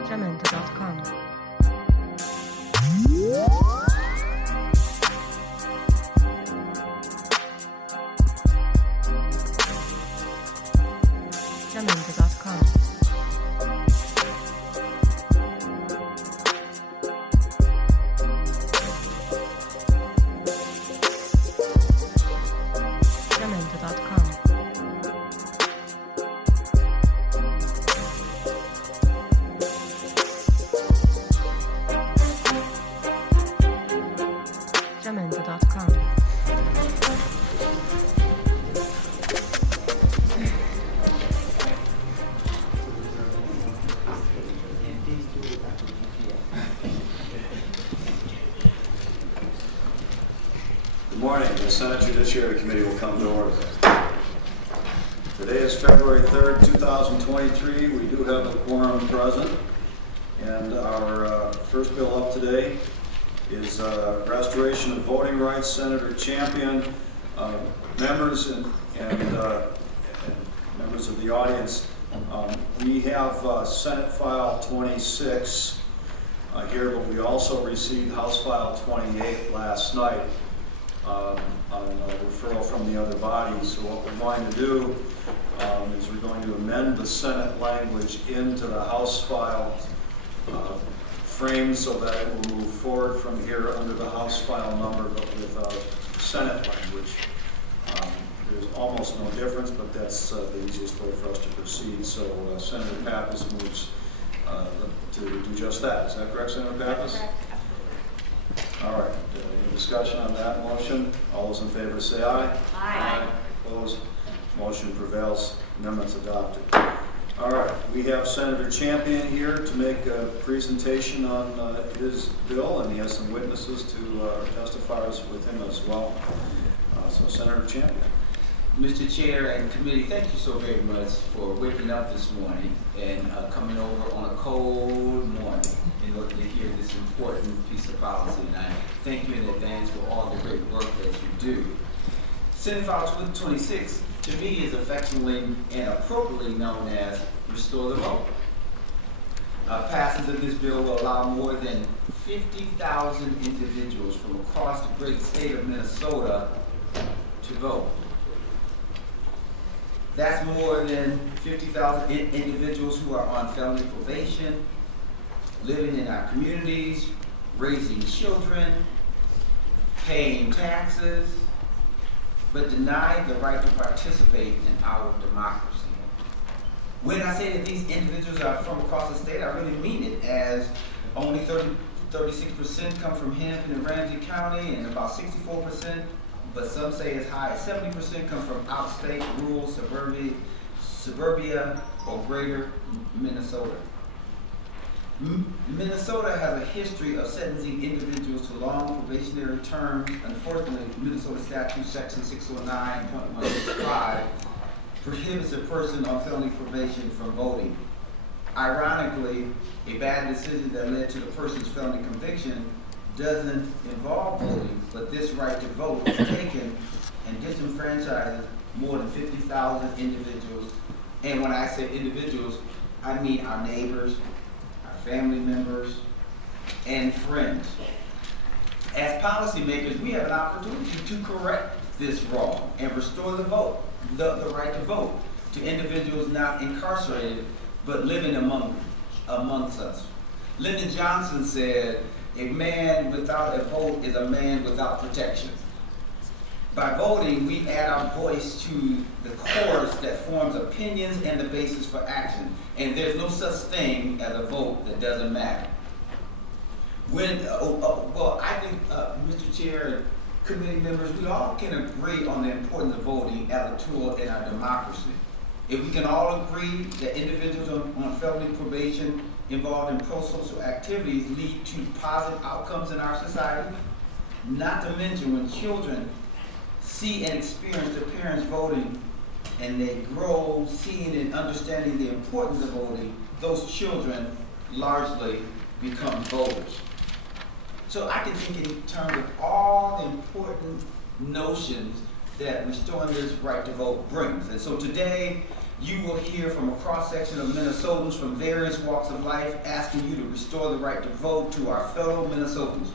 jamendo.com. jamendo.com. jamendo.com. jamendo.com. Good morning. The Senate Judiciary Committee will come to order. Today is February 3rd, 2023. We do have a quorum present. And our first bill up today is restoration of voting rights. Senator Champion, members and members of the audience, we have Senate File 26 here, but we also received House File 28 last night on referral from the other body. So what we're going to do is we're going to amend the Senate language into the House file frame so that it will move forward from here under the House file number, but with Senate language. There's almost no difference, but that's the easiest way for us to proceed. So Senator Pappas moves to do just that. Is that correct, Senator Pappas? All right. Any discussion on that motion? All those in favor say aye. Aye. Opposed? Motion prevails. Amendment's adopted. All right. We have Senator Champion here to make a presentation on his bill, and he has some witnesses to testify with him as well. So Senator Champion. Mr. Chair and committee, thank you so very much for waking up this morning and coming over on a cold morning in order to hear this important piece of policy. And I thank you in advance for all the great work that you do. Senate File 26, to me, is affectionately and appropriately known as Restore the Vote. Passage of this bill will allow more than 50,000 individuals from across the great state of Minnesota to vote. That's more than 50,000 individuals who are on felony probation, living in our communities, raising children, paying taxes, but denied the right to participate in our democracy. When I say that these individuals are from across the state, I really mean it, as only 36% come from Hampton and Ramsey County, and about 64%, but some say as high as 70% come from outstate, rural, suburbia, or greater Minnesota. Minnesota has a history of sentencing individuals to long probationary terms. Unfortunately, Minnesota Statute Section 609.165 prohibits a person on felony probation from voting. Ironically, a bad decision that led to the person's felony conviction doesn't involve voting, but this right to vote is taken and disenfranchises more than 50,000 individuals. And when I say individuals, I mean our neighbors, our family members, and friends. As policymakers, we have an opportunity to correct this wrong and restore the vote, the right to vote, to individuals not incarcerated but living amongst us. Lyndon Johnson said, "A man without a vote is a man without protection." By voting, we add our voice to the chorus that forms opinions and the basis for action. And there's no such thing as a vote that doesn't matter. Well, I think, Mr. Chair and committee members, we all can agree on the importance of voting as a tool in our democracy. If we can all agree that individuals on felony probation involved in pro-social activities lead to positive outcomes in our society, not to mention when children see and experience their parents voting and they grow seeing and understanding the importance of voting, those children largely become voters. So I can think in terms of all the important notions that restoring this right to vote brings. And so today, you will hear from a cross-section of Minnesotans from various walks of life asking you to restore the right to vote to our fellow Minnesotans.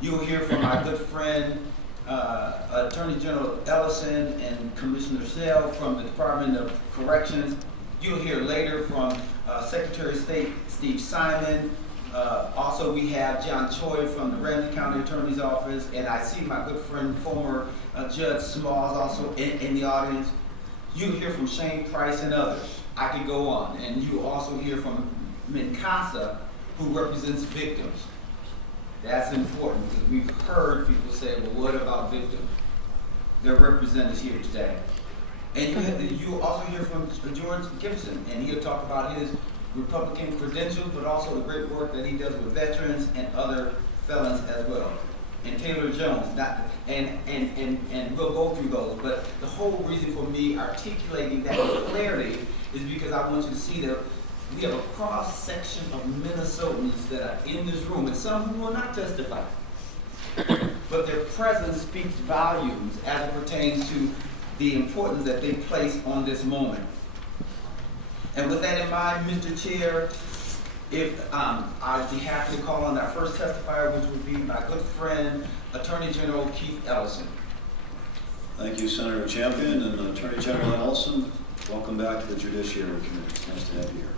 You'll hear from my good friend, Attorney General Ellison and Commissioner Snell from the Department of Corrections. You'll hear later from Secretary of State Steve Simon. Also, we have John Choi from the Ramsey County Attorney's Office, and I see my good friend, former Judge Smalls, also in the audience. You'll hear from Shane Price and others. I could go on. And you also hear from Minkasa, who represents victims. That's important because we've heard people say, well, what about victims? They're represented here today. And you also hear from George Gibson, and he'll talk about his Republican credentials, but also the great work that he does with veterans and other felons as well. And Taylor Jones, and we'll go through those, but the whole reason for me articulating that with clarity is because I want you to see that we have a cross-section of Minnesotans that are in this room, and some who will not testify. But their presence speaks volumes as it pertains to the importance that they place on this moment. And with that in mind, Mr. Chair, if I'd be happy to call on our first testifier, which would be my good friend, Attorney General Keith Ellison. Thank you, Senator Champion and Attorney General Ellison. Welcome back to the Judiciary Committee. Nice to have you here.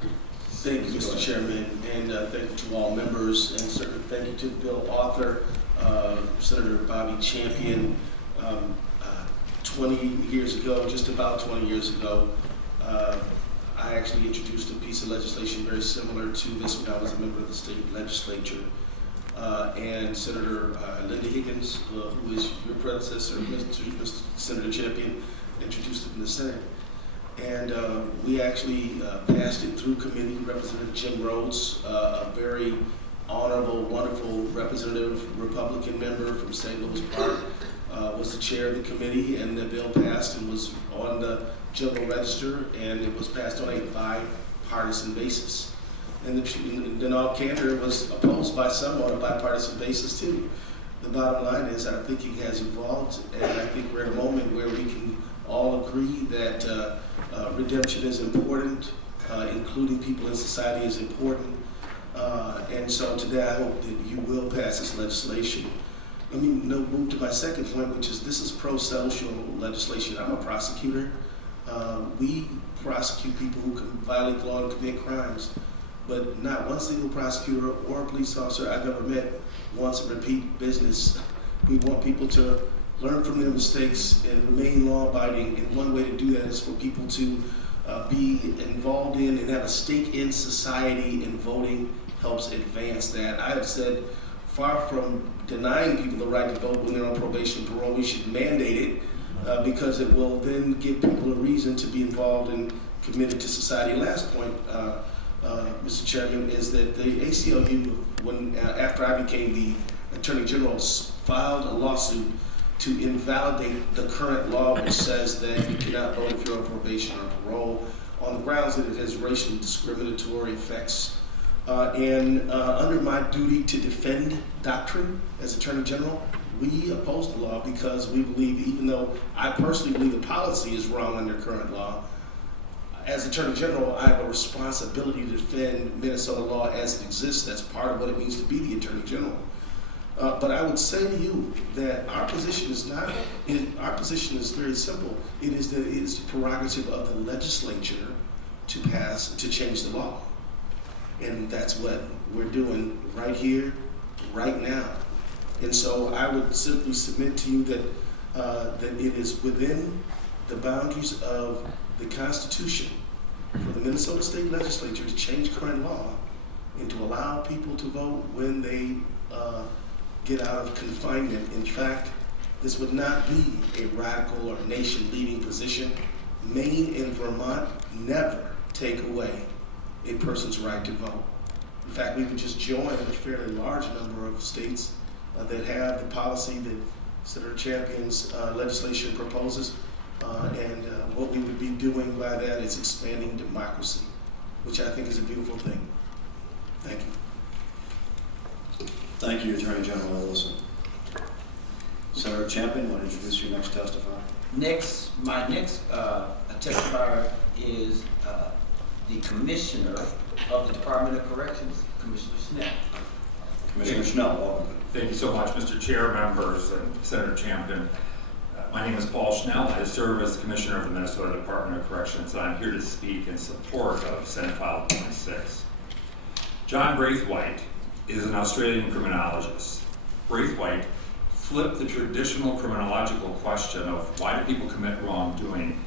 Thank you, Mr. Chairman, and thank you to all members, and certainly thank you to the bill author, Senator Bobby Champion. 20 years ago, just about 20 years ago, I actually introduced a piece of legislation very similar to this when I was a member of the state legislature. And Senator Linda Higgins, who is your predecessor, Mr. Senator Champion, introduced it in the Senate. And we actually passed it through committee. Representative Jim Rhodes, a very honorable, wonderful representative, Republican member from St. Louis Park, was the chair of the committee, and the bill passed and was on the General Register, and it was passed on a bipartisan basis. And then all candor was opposed by some on a bipartisan basis too. The bottom line is our thinking has evolved, and I think we're at a moment where we can all agree that redemption is important, including people in society is important. And so today I hope that you will pass this legislation. Let me move to my second point, which is this is pro-social legislation. I'm a prosecutor. We prosecute people who can violate the law and commit crimes, but not one single prosecutor or police officer I've ever met wants a repeat business. We want people to learn from their mistakes and remain law-abiding, and one way to do that is for people to be involved in and have a stake in society, and voting helps advance that. I have said, far from denying people the right to vote when they're on probation and parole, we should mandate it because it will then give people a reason to be involved and committed to society. Last point, Mr. Chairman, is that the ACLU, after I became the Attorney General, filed a lawsuit to invalidate the current law which says that you cannot vote if you're on probation or parole on the grounds that it has racially discriminatory effects. And under my duty to defend doctrine as Attorney General, we oppose the law because we believe, even though I personally believe the policy is wrong under current law, as Attorney General, I have a responsibility to defend Minnesota law as it exists. That's part of what it means to be the Attorney General. But I would say to you that our position is not. Our position is very simple. It is that it is the prerogative of the legislature to change the law, and that's what we're doing right here, right now. And so I would simply submit to you that that it is within the boundaries of the Constitution for the Minnesota State Legislature to change current law and to allow people to vote when they get out of confinement. In fact, this would not be a radical or nation-leading position. Maine and Vermont never take away a person's right to vote. In fact, we would just join a fairly large number of states that have the policy that Senator Champion's legislation proposes. And what we would be doing by that is expanding democracy, which I think is a beautiful thing. Thank you. Thank you, Attorney General Ellison. Senator Champion, want to introduce your next testifier? My next testifier is the Commissioner of the Department of Corrections, Commissioner Snell. Commissioner Schnell, welcome. Thank you so much, Mr. Chair, members, and Senator Champion. My name is Paul Schnell. I serve as Commissioner of the Minnesota Department of Corrections, and I'm here to speak in support of Senate File 26. John Braithwaite is an Australian criminologist. Braithwaite flipped the traditional criminological question of why do people commit wrongdoing,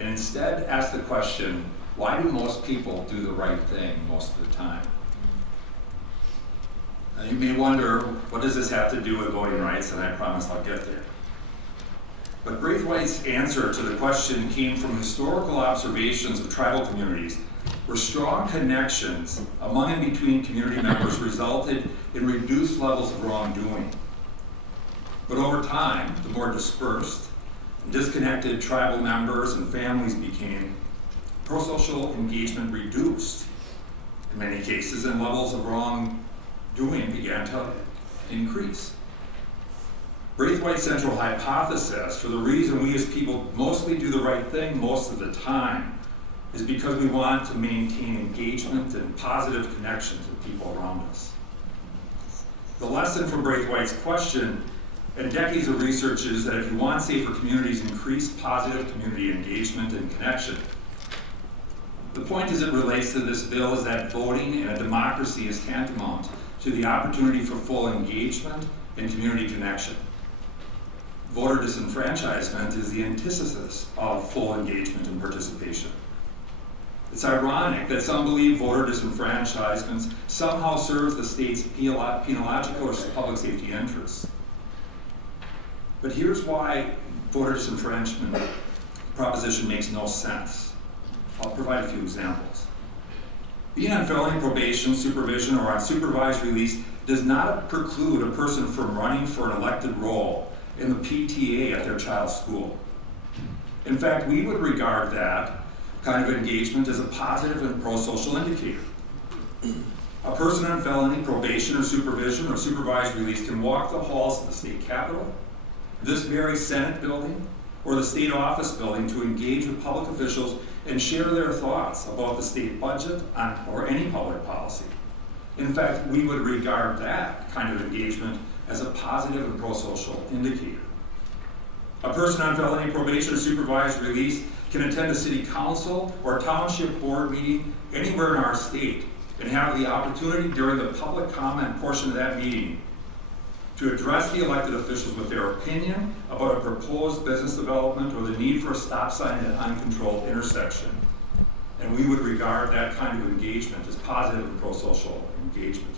and instead asked the question, why do most people do the right thing most of the time? Now, you may wonder, what does this have to do with voting rights? And I promise I'll get there. But Braithwaite's answer to the question came from historical observations of tribal communities where strong connections among and between community members resulted in reduced levels of wrongdoing. But over time, the more dispersed and disconnected tribal members and families became, pro-social engagement reduced in many cases, and levels of wrongdoing began to increase. Braithwaite's central hypothesis for the reason we as people mostly do the right thing most of the time is because we want to maintain engagement and positive connections with people around us. The lesson from Braithwaite's question and decades of research is that if you want safer communities, increase positive community engagement and connection. The point as it relates to this bill is that voting in a democracy is tantamount to the opportunity for full engagement and community connection. Voter disenfranchisement is the antithesis of full engagement and participation. It's ironic that some believe voter disenfranchisement somehow serves the state's penological or public safety interests. But here's why voter disenfranchisement proposition makes no sense. I'll provide a few examples. Being on felony probation, supervision, or on supervised release does not preclude a person from running for an elected role in the PTA at their child's school. In fact, we would regard that kind of engagement as a positive and pro-social indicator. A person on felony probation or supervision or supervised release can walk the halls of the state capitol, this very Senate building, or the state office building to engage with public officials and share their thoughts about the state budget or any public policy. In fact, we would regard that kind of engagement as a positive and pro-social indicator. A person on felony probation or supervised release can attend a city council or township board meeting anywhere in our state and have the opportunity during the public comment portion of that meeting to address the elected officials with their opinion about a proposed business development or the need for a stop sign at an uncontrolled intersection. And we would regard that kind of engagement as positive and pro-social engagement.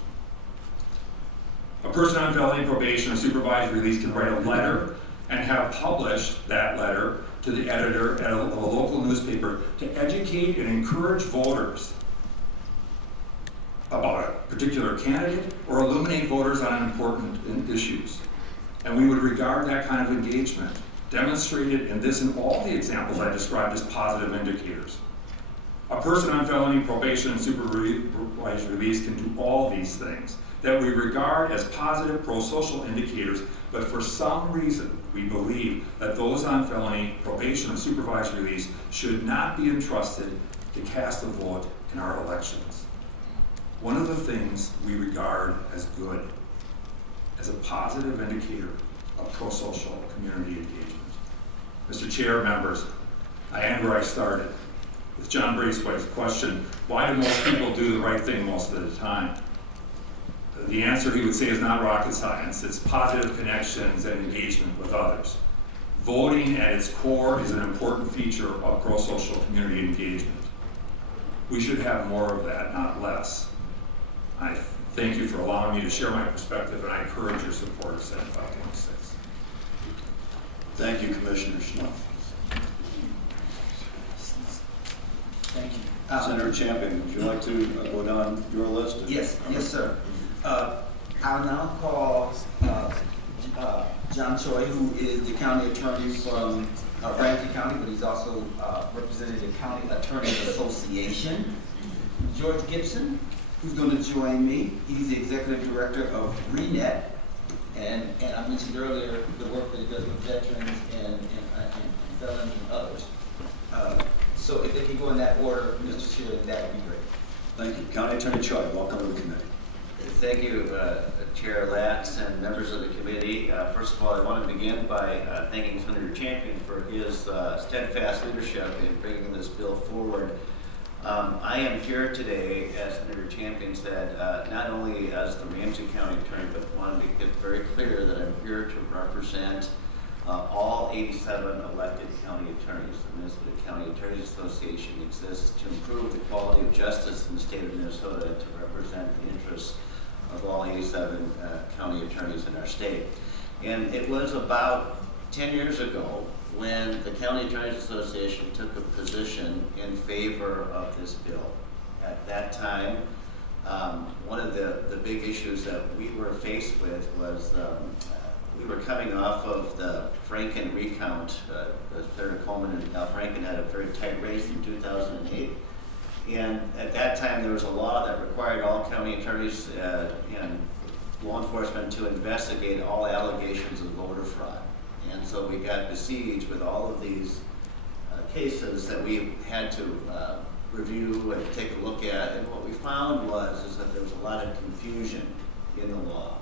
A person on felony probation or supervised release can write a letter and have published that letter to the editor of a local newspaper to educate and encourage voters about a particular candidate or illuminate voters on important issues. And we would regard that kind of engagement demonstrated in this and all the examples I described as positive indicators. A person on felony probation and supervised release can do all these things that we regard as positive pro-social indicators, but for some reason we believe that those on felony probation and supervised release should not be entrusted to cast a vote in our elections. One of the things we regard as good, as a positive indicator of pro-social community engagement. Mr. Chair, members, I end where I started, with John Braithwaite's question, why do most people do the right thing most of the time? The answer, he would say, is not rocket science. It's positive connections and engagement with others. Voting at its core is an important feature of pro-social community engagement. We should have more of that, not less. I thank you for allowing me to share my perspective, and I encourage your support of Senate File 26. Thank you, Commissioner Schnell. Thank you. Senator Champion, would you like to go down your list? Yes, sir. I'll now call John Choi, who is the county attorney from Ramsey County, but he's also represented the County Attorneys Association. George Gibson, who's going to join me. He's the executive director of RENET, And I mentioned earlier the work that he does with veterans and felons and others. So if they can go in that order, Mr. Chair, that would be great. Thank you. County Attorney Choi, welcome to the committee. Thank you, Chair Latz and members of the committee. First of all, I want to begin by thanking Senator Champion for his steadfast leadership in bringing this bill forward. I am here today, as Senator Champion said, not only as the Ramsey County Attorney, but wanted to get very clear that I'm here to represent all 87 elected county attorneys. The Minnesota County Attorneys Association exists to improve the quality of justice in the state of Minnesota and to represent the interests of all 87 county attorneys in our state. And it was about 10 years ago when the County Attorneys Association took a position in favor of this bill. At that time, one of the big issues that we were faced with was we were coming off of the Franken recount. Senator Coleman and Al Franken had a very tight race in 2008. And at that time, there was a law that required all county attorneys and law enforcement to investigate all allegations of voter fraud. And so we got besieged with all of these cases that we had to review and take a look at. And what we found is that there was a lot of confusion in the law.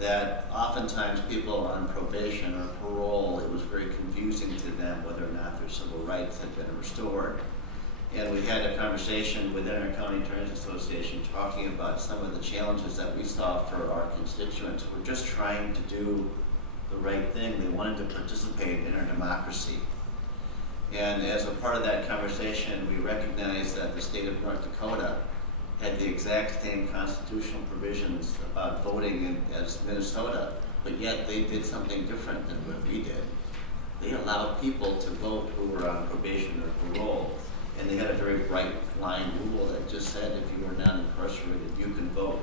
That oftentimes people on probation or parole, it was very confusing to them whether or not their civil rights had been restored. And we had a conversation within our County Attorneys Association talking about some of the challenges that we saw for our constituents who were just trying to do the right thing. They wanted to participate in our democracy. And as a part of that conversation, we recognized that the state of North Dakota had the exact same constitutional provisions about voting as Minnesota, but yet they did something different than what we did. They allowed people to vote who were on probation or parole. And they had a very bright line rule that just said if you were not incarcerated, you can vote.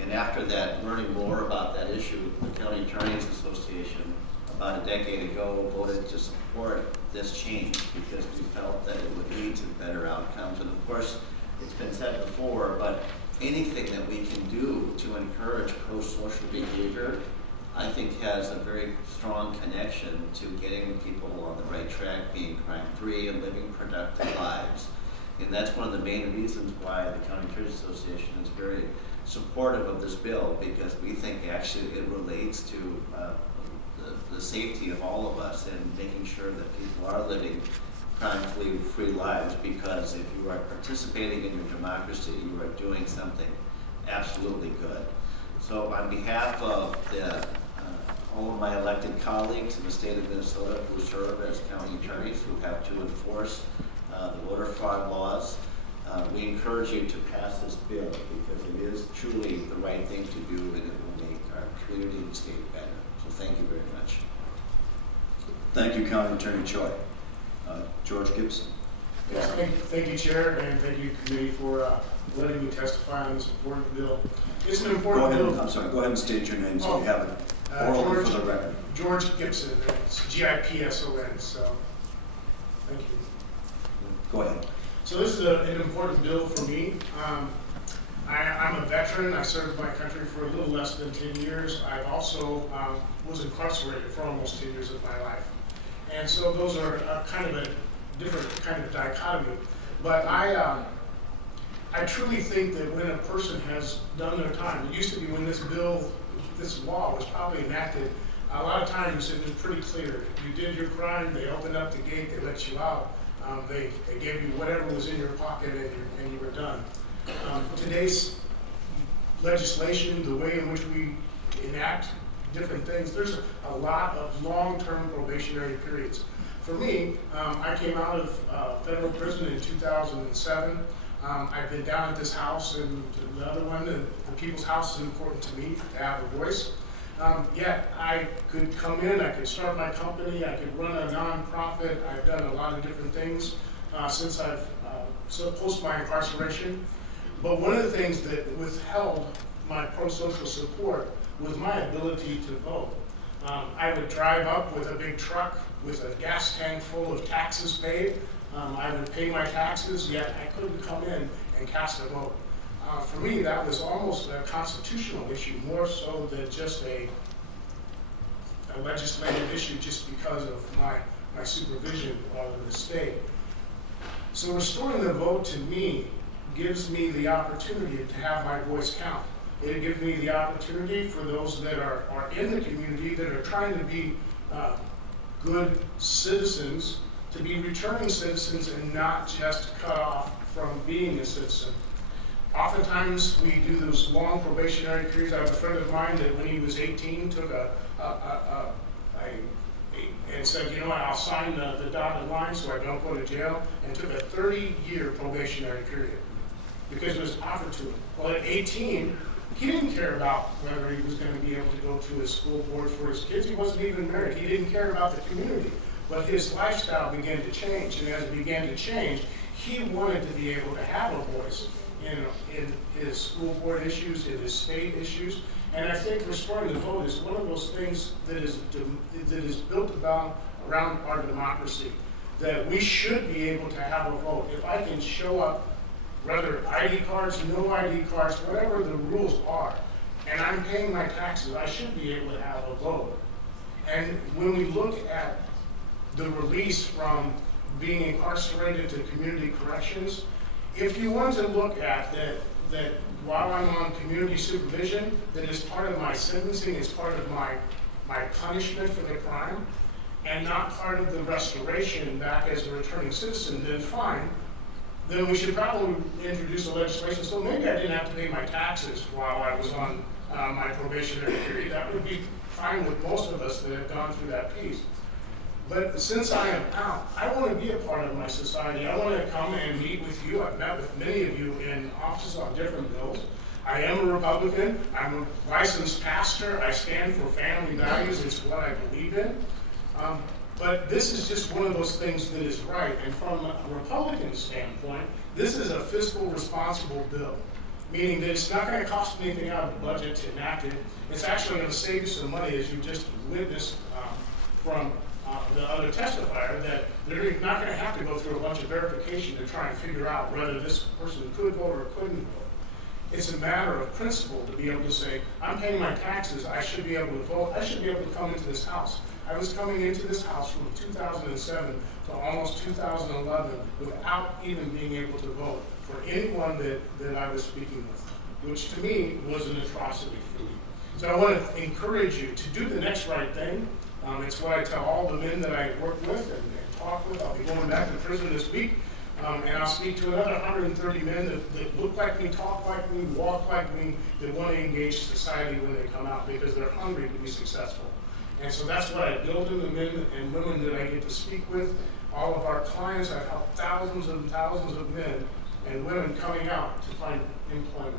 And after that, learning more about that issue, the County Attorneys Association, about a decade ago, voted to support this change because we felt that it would lead to better outcomes. And of course, it's been said before, but anything that we can do to encourage pro-social behavior, I think has a very strong connection to getting people on the right track, being crime-free and living productive lives. And that's one of the main reasons why the County Attorneys Association is very supportive of this bill, because we think actually it relates to the safety of all of us and making sure that people are living crime-free lives, because if you are participating in your democracy, you are doing something absolutely good. So on behalf of all of my elected colleagues in the state of Minnesota who serve as county attorneys who have to enforce the voter fraud laws, we encourage you to pass this bill because it is truly the right thing to do and it will make our community and state better. So thank you very much. Thank you, County Attorney Choi. George Gibson. Yes, thank you, Chair, and thank you, Committee, for letting me testify on this important bill. It's an important bill. I'm sorry, go ahead and state your name so we have it orally for the record. George Gibson, it's Gipson, so thank you. Go ahead. So this is an important bill for me. I'm a veteran. I served my country for a little less than 10 years. I also was incarcerated for almost 10 years of my life. And so those are kind of a different kind of dichotomy. But I truly think that when a person has done their time, it used to be when this law was probably enacted, a lot of times it was pretty clear. You did your crime, they opened up the gate, they let you out. They gave you whatever was in your pocket and you were done. Today's legislation, the way in which we enact different things, there's a lot of long-term probationary periods. For me, I came out of federal prison in 2007. I've been down at this house and the other one, the People's House is important to me to have a voice. Yet I could come in, I could start my company, I could run a nonprofit. I've done a lot of different things since I've post my incarceration. But one of the things that withheld my pro-social support was my ability to vote. I would drive up with a big truck with a gas tank full of taxes paid. I would pay my taxes, yet I couldn't come in and cast a vote. For me, that was almost a constitutional issue, more so than just a a legislative issue just because of my supervision while in the state. So restoring the vote to me gives me the opportunity to have my voice count. It gives me the opportunity for those that are in the community that are trying to be good citizens to be returning citizens and not just cut off from being a citizen. Oftentimes we do those long probationary periods. I have a friend of mine that when he was 18 took and said, you know what, I'll sign the dotted line so I don't go to jail, and took a 30-year probationary period because it was offered to him. Well, at 18, he didn't care about whether he was going to be able to go to his school board for his kids. He wasn't even married. He didn't care about the community. But his lifestyle began to change, and as it began to change, he wanted to be able to have a voice in his school board issues, in his state issues. And I think restoring the vote is one of those things that is built around our democracy, that we should be able to have a vote. If I can show up, whether ID cards, no ID cards, whatever the rules are, and I'm paying my taxes, I should be able to have a vote. And when we look at the release from being incarcerated to community corrections, if you want to look at that while I'm on community supervision, that is part of my sentencing, is part of my punishment for the crime, and not part of the restoration back as a returning citizen, then fine. Then we should probably introduce a legislation so maybe I didn't have to pay my taxes while I was on my probationary period. That would be fine with most of us that have gone through that piece. But since I am out, I want to be a part of my society. I want to come and meet with you. I've met with many of you in offices on different bills. I am a Republican. I'm a licensed pastor. I stand for family values. It's what I believe in. But this is just one of those things that is right. And from a Republican standpoint, this is a fiscal responsible bill, meaning that it's not going to cost anything out of the budget to enact it. It's actually going to save you some money, as you just witnessed from the other testifier, that they're not going to have to go through a bunch of verification to try and figure out whether this person could vote or couldn't vote. It's a matter of principle to be able to say, I'm paying my taxes, I should be able to vote, I should be able to come into this house. I was coming into this house from 2007 to almost 2011 without even being able to vote for anyone that I was speaking with, which to me was an atrocity for me. So I want to encourage you to do the next right thing. It's what I tell all the men that I work with and talk with. I'll be going back to prison this week, and I'll speak to another 130 men that look like me, talk like me, walk like me, that want to engage society when they come out because they're hungry to be successful. And so that's what I build in the men and women that I get to speak with. All of our clients, I've helped thousands and thousands of men and women coming out to find employment,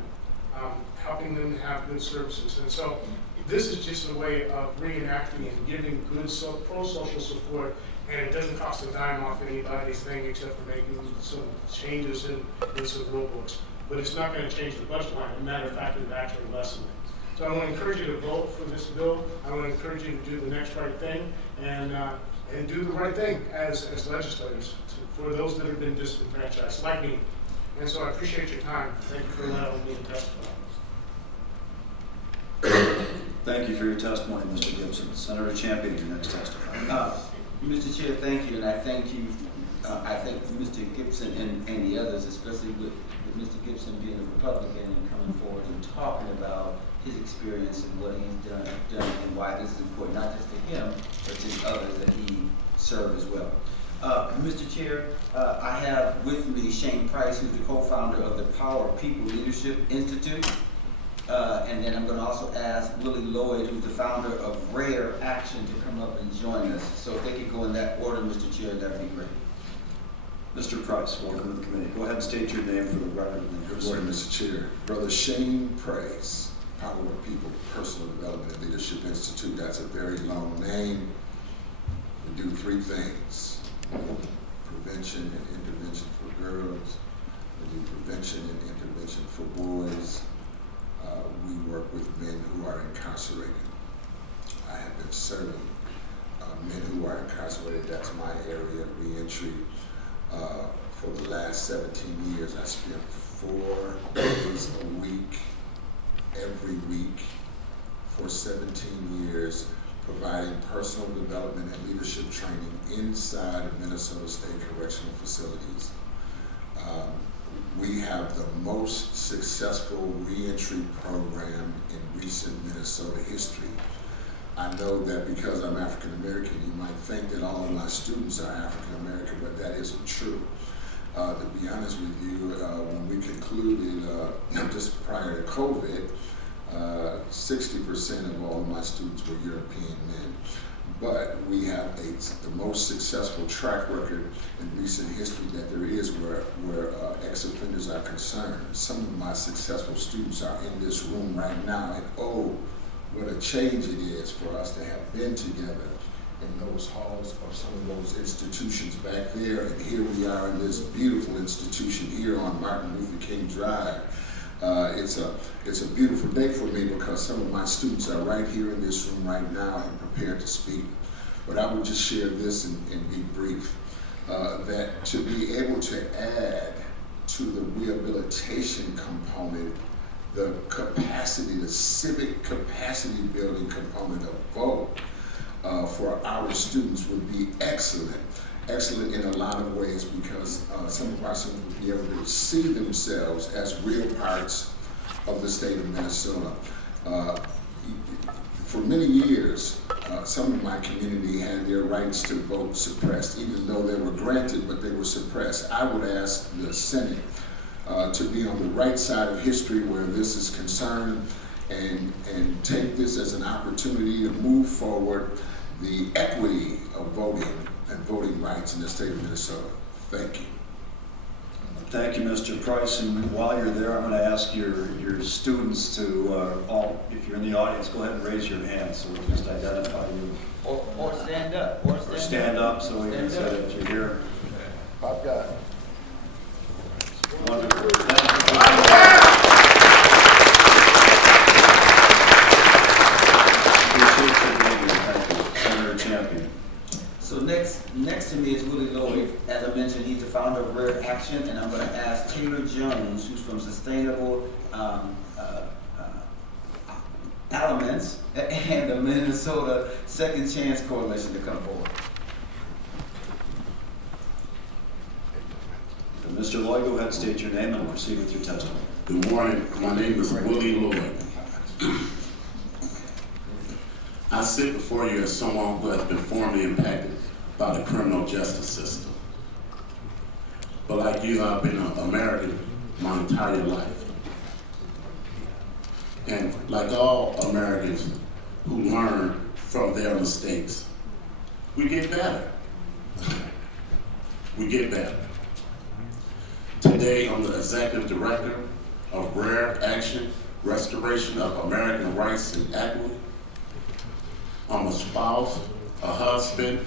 helping them to have good services. And so this is just a way of reenacting and giving good pro-social support, and it doesn't cost a dime off anybody's thing except for making some changes in some rule books. But it's not going to change the budget line. As a matter of fact, it actually lessen it. So I want to encourage you to vote for this bill. I want to encourage you to do the next right thing and do the right thing as legislators for those that have been disenfranchised, like me. And so I appreciate your time. Thank you for allowing me to testify. Thank you for your testimony, Mr. Gibson. Senator Champion, your next testifier. Mr. Chair, thank you, and I thank you. I thank Mr. Gibson and the others, especially with Mr. Gibson being a Republican and coming forward and talking about his experience and what he's done and why this is important, not just to him, but to others that he served as well. Mr. Chair, I have with me Shane Price, who's the co-founder of the Power of People Leadership Institute. And then I'm going to also ask Willie Lloyd, who's the founder of Rare Action, to come up and join us. So if they could go in that order, Mr. Chair, that'd be great. Mr. Price, welcome to the committee. Go ahead and state your name for the record. Good morning, Mr. Chair. Brother Shane Price, Power of People Personal Development and Leadership Institute. That's a very long name. We do three things: prevention and intervention for girls. We do prevention and intervention for boys. We work with men who are incarcerated. I have been serving men who are incarcerated. That's my area of reentry. For the last 17 years, I spent 4 days a week, every week, for 17 years, providing personal development and leadership training inside of Minnesota State Correctional Facilities. We have the most successful reentry program in recent Minnesota history. I know that because I'm African American, you might think that all of my students are African American, but that isn't true. To be honest with you, when we concluded just prior to COVID, 60% of all of my students were European men. But we have the most successful track record in recent history that there is where ex-offenders are concerned. Some of my successful students are in this room right now, and oh, what a change it is for us to have been together in those halls of some of those institutions back there, and here we are in this beautiful institution here on Martin Luther King Drive. It's a beautiful day for me because some of my students are right here in this room right now and prepared to speak. But I would just share this and be brief, that to be able to add to the rehabilitation component the capacity, the civic capacity building component of vote for our students would be excellent. Excellent in a lot of ways because some of our students would be able to see themselves as real parts of the state of Minnesota. For many years, some of my community had their rights to vote suppressed, even though they were granted, but they were suppressed. I would ask the Senate to be on the right side of history where this is concerned and take this as an opportunity to move forward the equity of voting and voting rights in the state of Minnesota. Thank you. Thank you, Mr. Price. And while you're there, I'm going to ask your students to all, if you're in the audience, go ahead and raise your hand so we can just identify you. Or stand up. Or stand up so we can say that you're here. I've got Wonderful. Thank you. So next to me is Willie Lloyd. As I mentioned, he's the founder of Rare Action, and I'm going to ask Taylor Jones, who's from Sustainable Elements and the Minnesota Second Chance Coalition to come forward. Mr. Lloyd, go ahead and state your name and proceed with your testimony. Good morning. My name is Willie Lloyd. I sit before you as someone who has been formerly impacted by the criminal justice system. But like you, I've been an American my entire life. And like all Americans who learn from their mistakes, we get better. We get better. Today, I'm the executive director of Rare Action, Restoration of American Rights and Equity. I'm a spouse, a husband.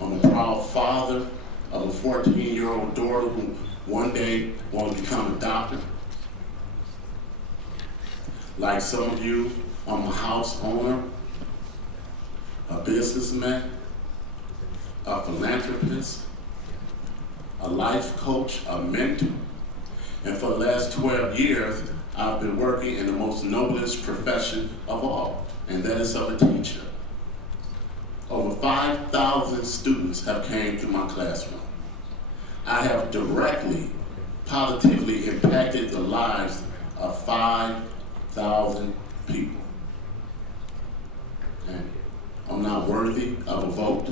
I'm a proud father of a 14-year-old daughter who one day will become a doctor. Like some of you, I'm a house owner, a businessman, a philanthropist, a life coach, a mentor. And for the last 12 years, I've been working in the most noblest profession of all, and that is of a teacher. Over 5,000 students have came to my classroom. I have directly, positively impacted the lives of 5,000 people. And I'm not worthy of a vote.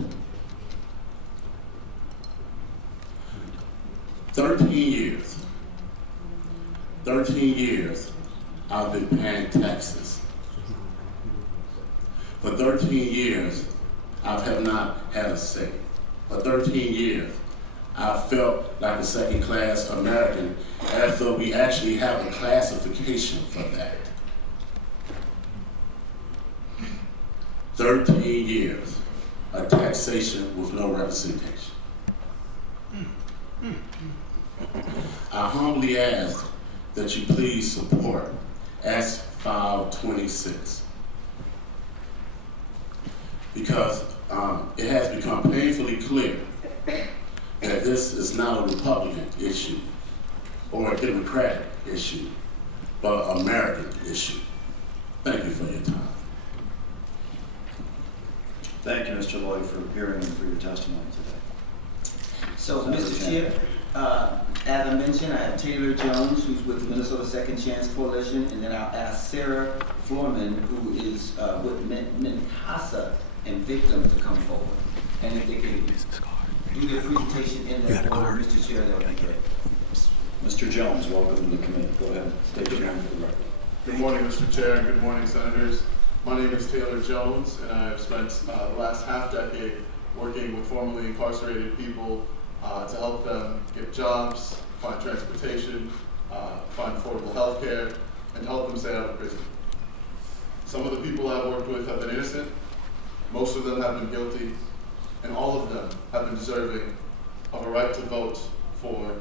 13 years, I've been paying taxes. For 13 years, I have not had a say. For 13 years, I felt like a second-class American, as though we actually have a classification for that. 13 years of taxation with no representation. I humbly ask that you please support S-File 26 because it has become painfully clear that this is not a Republican issue or a Democratic issue, but an American issue. Thank you for your time. Thank you, Mr. Lloyd, for appearing and for your testimony today. So, Senator Mr. Champion. Chair, as I mentioned, I have Taylor Jones, who's with the Minnesota Second Chance Coalition, and then I'll ask Sarah Florman, who is with Mincasa and Victims, to come forward. And if they can do their presentation in that order, Mr. Chair, that would be great. Mr. Jones, welcome to the committee. Go ahead, state your name for the record. Good morning, Mr. Chair, and good morning, Senators. My name is Taylor Jones, and I have spent the last half-decade working with formerly incarcerated people to help them get jobs, find transportation, find affordable health care, and help them stay out of prison. Some of the people I've worked with have been innocent, most of them have been guilty, and all of them have been deserving of a right to vote for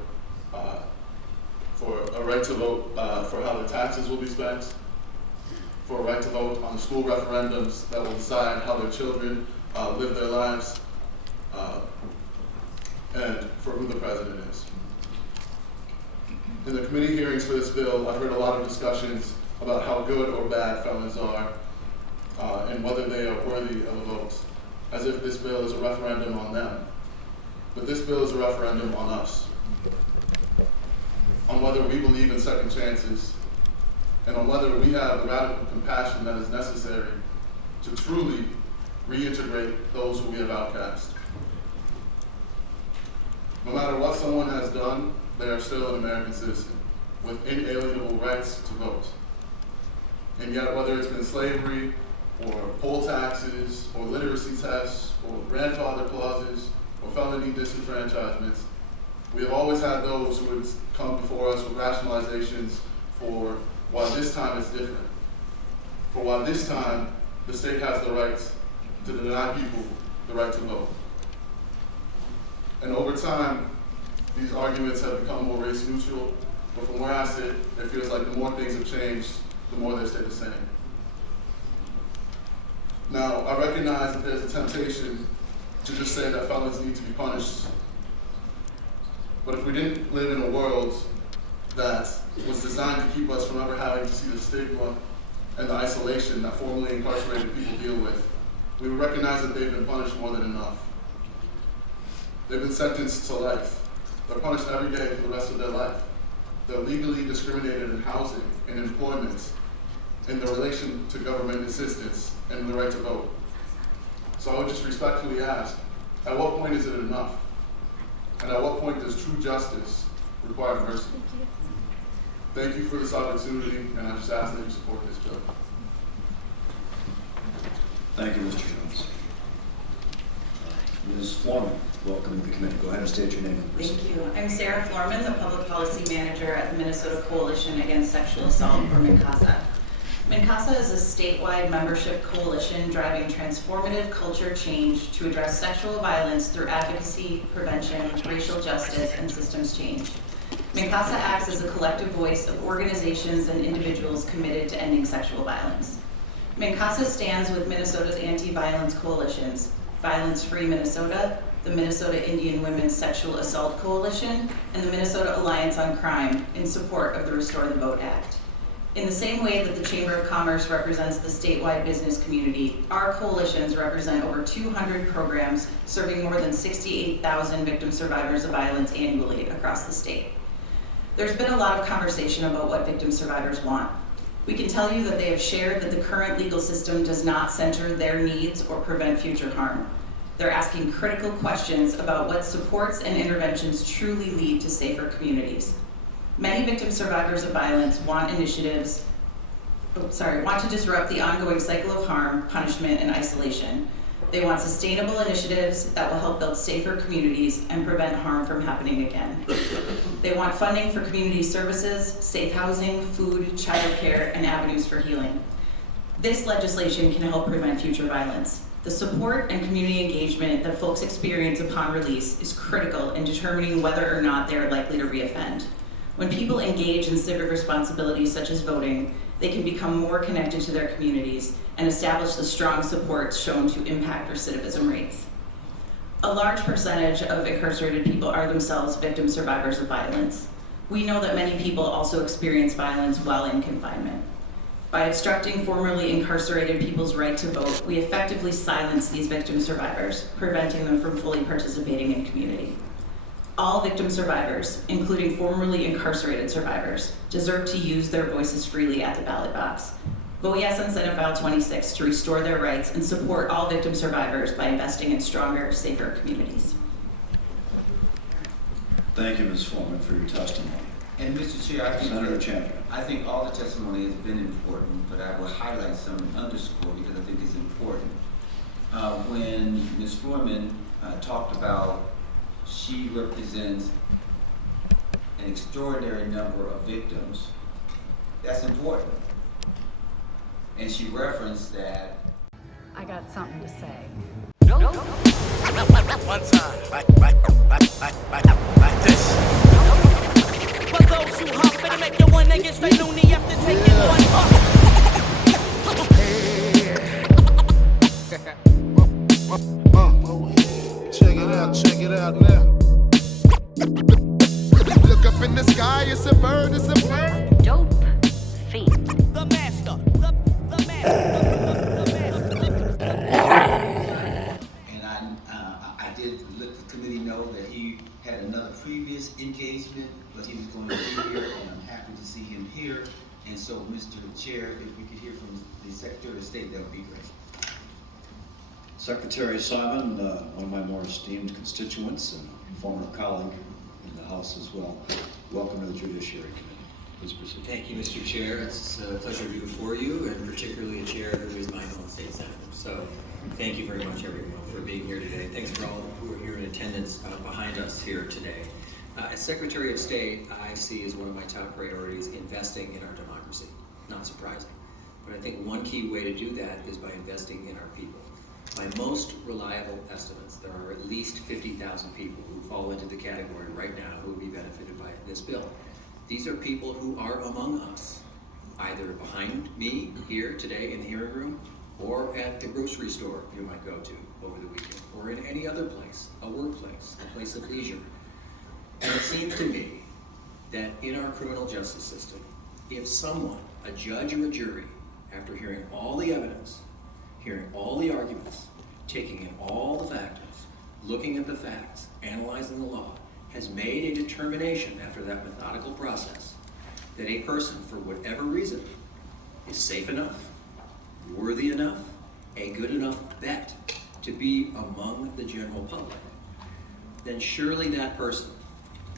how their taxes will be spent, for a right to vote on the school referendums that will decide how their children live their lives, and for who the president is. In the committee hearings for this bill, I've heard a lot of discussions about how good or bad felons are and whether they are worthy of a vote, as if this bill is a referendum on them. But this bill is a referendum on us, on whether we believe in second chances, and on whether we have the radical compassion that is necessary to truly reintegrate those who we have outcast. No matter what someone has done, they are still an American citizen with inalienable rights to vote. And yet, whether it's been slavery, or poll taxes, or literacy tests, or grandfather clauses, or felony disenfranchisements, we have always had those who would come before us with rationalizations for why this time is different, for why this time the state has the right to deny people the right to vote. And over time, these arguments have become more race neutral, but from where I sit, it feels like the more things have changed, the more they stay the same. Now, I recognize that there's a temptation to just say that felons need to be punished. But if we didn't live in a world that was designed to keep us from ever having to see the stigma and the isolation that formerly incarcerated people deal with, we would recognize that they've been punished more than enough. They've been sentenced to life. They're punished every day for the rest of their life. They're legally discriminated in housing, in employment, in their relation to government assistance, and the right to vote. So I would just respectfully ask, at what point is it enough? And at what point does true justice require mercy? Thank you for this opportunity, and I just ask that you support this bill. Thank you, Mr. Jones. Ms. Florman, welcome to the committee. Go ahead and state your name and proceed. Thank you. I'm Sarah Florman, the Public Policy Manager at the Minnesota Coalition Against Sexual Assault, or MNCASA. MNCASA is a statewide membership coalition driving transformative culture change to address sexual violence through advocacy, prevention, racial justice, and systems change. MNCASA acts as a collective voice of organizations and individuals committed to ending sexual violence. MNCASA stands with Minnesota's anti-violence coalitions, Violence Free Minnesota, the Minnesota Indian Women's Sexual Assault Coalition, and the Minnesota Alliance on Crime in support of the Restore the Vote Act. In the same way that the Chamber of Commerce represents the statewide business community, our coalitions represent over 200 programs serving more than 68,000 victim survivors of violence annually across the state. There's been a lot of conversation about what victim survivors want. We can tell you that they have shared that the current legal system does not center their needs or prevent future harm. They're asking critical questions about what supports and interventions truly lead to safer communities. Many victim survivors of violence want to disrupt the ongoing cycle of harm, punishment, and isolation. They want sustainable initiatives that will help build safer communities and prevent harm from happening again. They want funding for community services, safe housing, food, childcare, and avenues for healing. This legislation can help prevent future violence. The support and community engagement that folks experience upon release is critical in determining whether or not they are likely to reoffend. When people engage in civic responsibilities such as voting, they can become more connected to their communities and establish the strong supports shown to impact recidivism rates. A large percentage of incarcerated people are themselves victim survivors of violence. We know that many people also experience violence while in confinement. By obstructing formerly incarcerated people's right to vote, we effectively silence these victim survivors, preventing them from fully participating in community. All victim survivors, including formerly incarcerated survivors, deserve to use their voices freely at the ballot box. Vote yes on Senate File 26 to restore their rights and support all victim survivors by investing in stronger, safer communities. Thank you, Ms. Foreman, for your testimony. And Mr. Chair, Senator Champion. I think all the testimony has been important, but I will highlight some and underscore because I think it's important. When Ms. Foreman talked about she represents an extraordinary number of victims, that's important. And she referenced that. I got something to say. One time, like this. For those who hump and make your one nigga straight loony after taking one Check it out now. Look up in the sky, it's a bird, it's a bird. Dope fiend. the master, the master. And I did let the committee know that he had another previous engagement, but he was going to be here, and I'm happy to see him here. And so, Mr. Chair, if we could hear from the Secretary of State, that would be great. Secretary Simon, one of my more esteemed constituents and former colleague in the House as well. Welcome to the Judiciary Committee. Please proceed. Thank you, Mr. Chair. It's a pleasure to be before you, and particularly a chair who is my own state senator. So thank you very much, everyone, for being here today. Thanks for all who are here in attendance behind us here today. As Secretary of State, I see as one of my top priorities investing in our democracy. Not surprising. But I think one key way to do that is by investing in our people. By most reliable estimates, there are at least 50,000 people who fall into the category right now who would be benefited by this bill. These are people who are among us, either behind me here today in the hearing room, or at the grocery store you might go to over the weekend, or in any other place, a workplace, a place of leisure. And it seems to me that in our criminal justice system, if someone, a judge or a jury, after hearing all the evidence, hearing all the arguments, taking in all the factors, looking at the facts, analyzing the law, has made a determination after that methodical process that a person, for whatever reason, is safe enough, worthy enough, a good enough bet to be among the general public, then surely that person,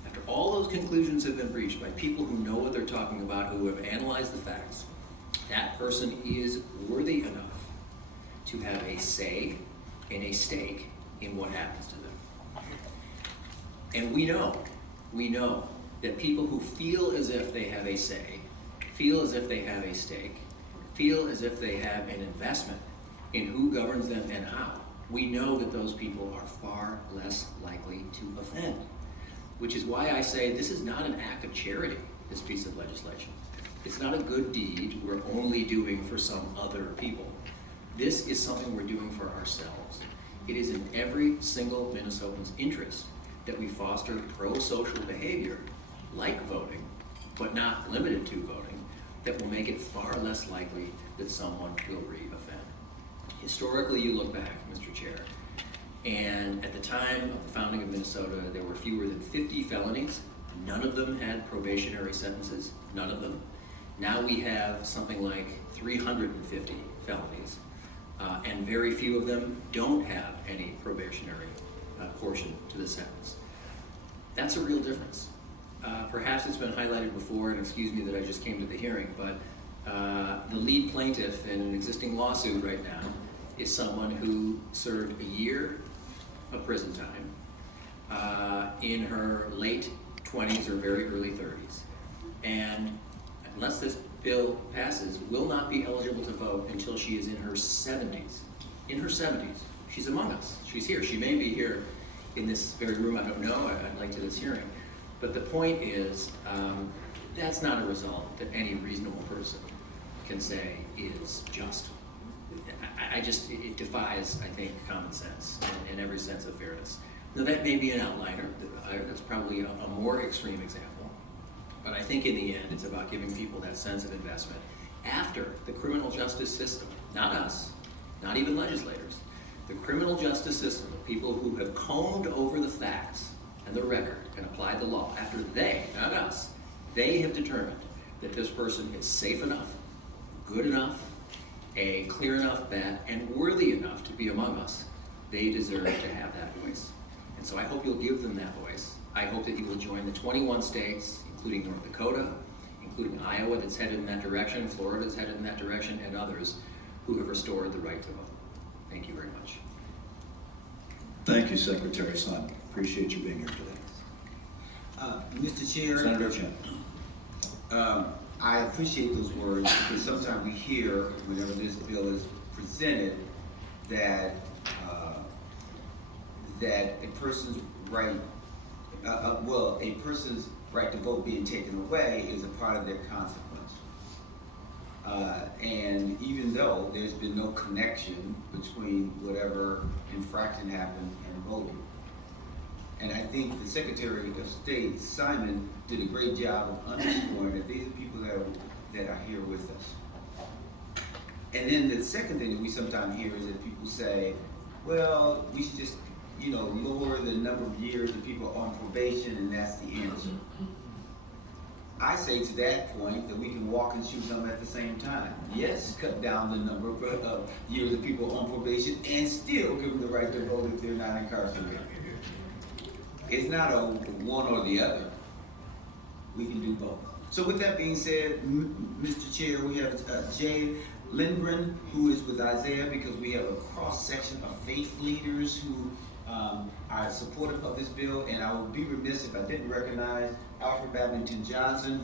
after all those conclusions have been reached by people who know what they're talking about, who have analyzed the facts, that person is worthy enough to have a say and a stake in what happens to them. And we know that people who feel as if they have a say, feel as if they have a stake, feel as if they have an investment in who governs them and how, we know that those people are far less likely to offend. Which is why I say this is not an act of charity, this piece of legislation. It's not a good deed we're only doing for some other people. This is something we're doing for ourselves. It is in every single Minnesotan's interest that we foster pro-social behavior, like voting, but not limited to voting, that will make it far less likely that someone will re-offend. Historically, you look back, Mr. Chair, and at the time of the founding of Minnesota, there were fewer than 50 felonies. None of them had probationary sentences, none of them. Now we have something like 350 felonies. And very few of them don't have any probationary portion to the sentence. That's a real difference. Perhaps it's been highlighted before, and excuse me that I just came to the hearing, but the lead plaintiff in an existing lawsuit right now is someone who served a year of prison time in her late 20s or very early 30s. And unless this bill passes, will not be eligible to vote until she is in her 70s. In her 70s. She's among us. She's here. She may be here in this very room. I don't know. I'd like to this hearing. But the point is, that's not a result that any reasonable person can say is just. It defies, I think, common sense and every sense of fairness. Now that may be an outliner. That's probably a more extreme example. But I think in the end, it's about giving people that sense of investment after the criminal justice system, not us, not even legislators, the criminal justice system, people who have combed over the facts and the record and applied the law, after they, not us, they have determined that this person is safe enough, good enough, a clear enough bet, and worthy enough to be among us, they deserve to have that voice. And so I hope you'll give them that voice. I hope that you will join the 21 states, including North Dakota, including Iowa that's headed in that direction, Florida that's headed in that direction, and others who have restored the right to vote. Thank you very much. Thank you, Secretary Son. Appreciate you being here today. Mr. Chair. Senator Chin. I appreciate those words because sometimes we hear, whenever this bill is presented, that that a person's right, a person's right to vote being taken away is a part of their consequence. And even though there's been no connection between whatever infraction happened and voting. And I think the Secretary of State, Simon, did a great job of underscoring that these are people that are here with us. And then the second thing that we sometimes hear is that people say, well, we should just, lower the number of years that people are on probation and that's the answer. I say to that point that we can walk and chew them at the same time. Yes, cut down the number of years that people are on probation and still give them the right to vote if they're not incarcerated. It's not a one or the other. We can do both. So with that being said, Mr. Chair, we have Jay Lindgren, who is with Isaiah, because we have a cross-section of faith leaders who are supportive of this bill, and I would be remiss if I didn't recognize Alfred Babington Johnson,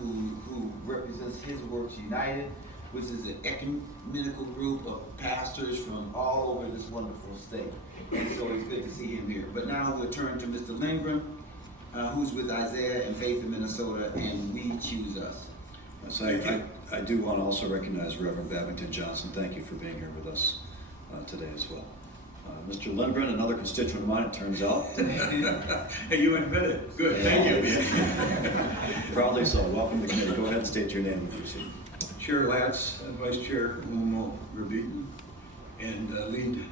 who represents His Works United, which is an ecumenical group of pastors from all over this wonderful state. And so it's good to see him here. But now we'll turn to Mr. Lindgren, who's with Isaiah and Faith in Minnesota, and We Choose Us. So I do want to also recognize Reverend Babington Johnson. Thank you for being here with us today as well. Mr. Lindgren, another constituent of mine, it turns out. Hey, you admit it. Good, thank you. Proudly so. Welcome to the committee. Go ahead and state your name and proceed. Chair Latz, Vice Chair Momo Verbeeten, and lead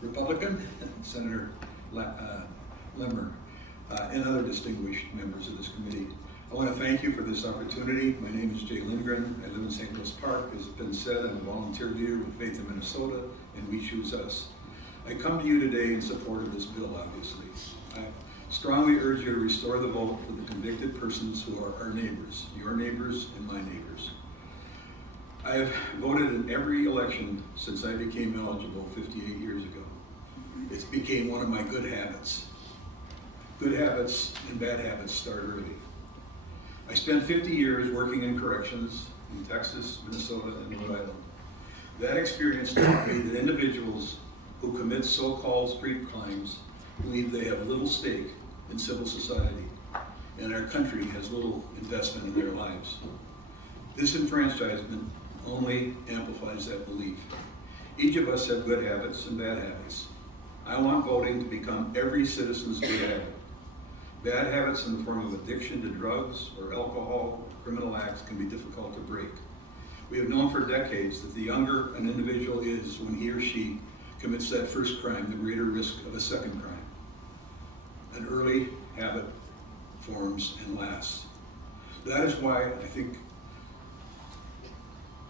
Republican, Senator Lemmer, and other distinguished members of this committee. I want to thank you for this opportunity. My name is Jay Lindgren. I live in St. Louis Park. As has been said, I'm a volunteer leader with Faith in Minnesota, and We Choose Us. I come to you today in support of this bill, obviously. I strongly urge you to restore the vote for the convicted persons who are our neighbors, your neighbors and my neighbors. I have voted in every election since I became eligible 58 years ago. It's became one of my good habits. Good habits and bad habits start early. I spent 50 years working in corrections in Texas, Minnesota, and Rhode Island. That experience taught me that individuals who commit so-called street crimes believe they have little stake in civil society, and our country has little investment in their lives. This enfranchisement only amplifies that belief. Each of us have good habits and bad habits. I want voting to become every citizen's good habit. Bad habits in the form of addiction to drugs or alcohol, criminal acts can be difficult to break. We have known for decades that the younger an individual is when he or she commits that first crime, the greater risk of a second crime. An early habit forms and lasts. That is why I think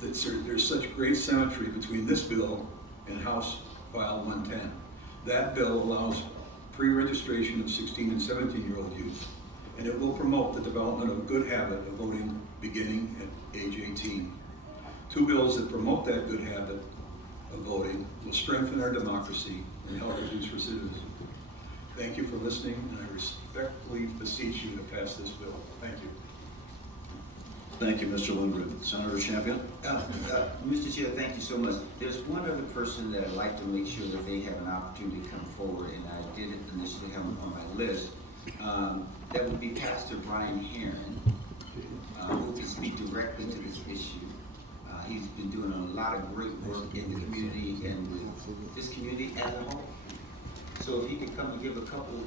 that there's such great symmetry between this bill and House File 110. That bill allows pre-registration of 16 and 17-year-old youth, and it will promote the development of a good habit of voting beginning at age 18. Two bills that promote that good habit of voting will strengthen our democracy and help reduce recidivism. Thank you for listening, and I respectfully beseech you to pass this bill. Thank you. Thank you, Mr. Lindgren. Senator Champion? Mr. Chair, thank you so much. There's one other person that I'd like to make sure that they have an opportunity to come forward, and I did initially have him on my list. That would be Pastor Brian Heron, who can speak directly to this issue. He's been doing a lot of great work in the community and with this community as a whole. So if he could come and give a couple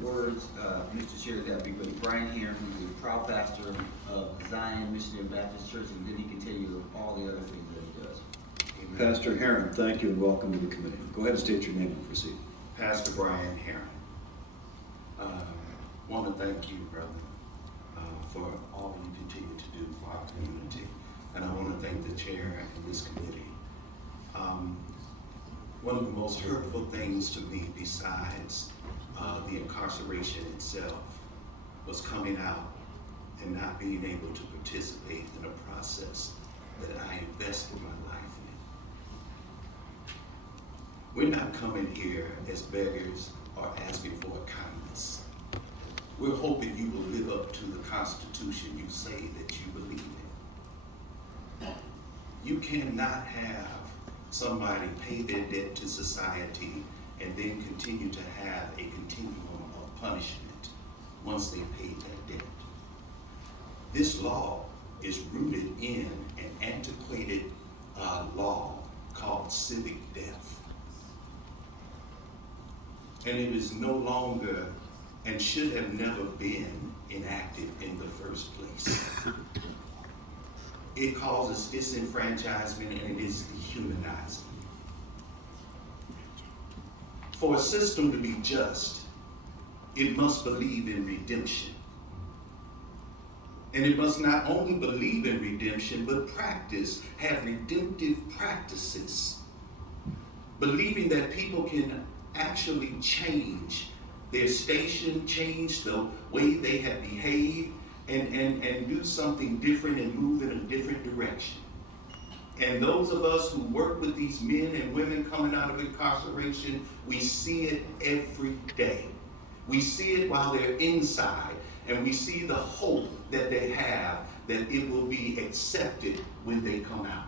words, Mr. Chair, that'd be great. Brian Heron, who's a proud pastor of Zion Missionary Baptist Church, and then he can tell you all the other things that he does. Amen. Pastor Heron, thank you and welcome to the committee. Go ahead and state your name and proceed. Pastor Brian Heron. Want to thank you, brother, for all you continue to do for our community. And I want to thank the chair and this committee. One of the most hurtful things to me, besides the incarceration itself, was coming out and not being able to participate in a process that I invested my life in. We're not coming here as beggars or asking for a kindness. We're hoping you will live up to the Constitution you say that you believe in. You cannot have somebody pay their debt to society and then continue to have a continuum of punishment once they pay that debt. This law is rooted in an antiquated law called civic death. And it is no longer and should have never been enacted in the first place. It causes disenfranchisement and it is dehumanizing. For a system to be just, it must believe in redemption. And it must not only believe in redemption, but have redemptive practices. Believing that people can actually change their station, change the way they have behaved, and do something different and move in a different direction. And those of us who work with these men and women coming out of incarceration, we see it every day. We see it while they're inside, and we see the hope that they have that it will be accepted when they come out.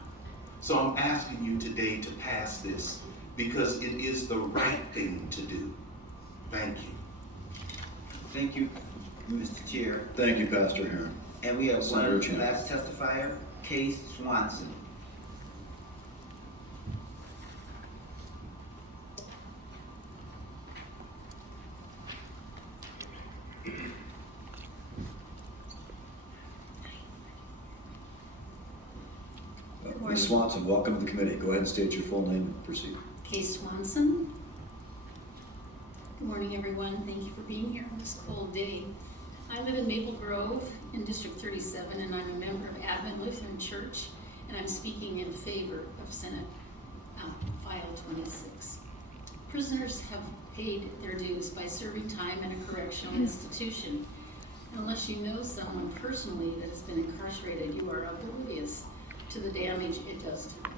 So I'm asking you today to pass this because it is the right thing to do. Thank you. Thank you, Mr. Chair. Thank you, Pastor Heron. And we have Senator one Champion. last testifier, Case Swanson. Ms. Swanson, welcome to the committee. Go ahead and state your full name and proceed. Case Swanson. Good morning, everyone. Thank you for being here on this cold day. I live in Maple Grove in District 37, and I'm a member of Advent Lutheran Church, and I'm speaking in favor of Senate File 26. Prisoners have paid their dues by serving time in a correctional institution. Unless you know someone personally that has been incarcerated, you are oblivious to the damage it does to them.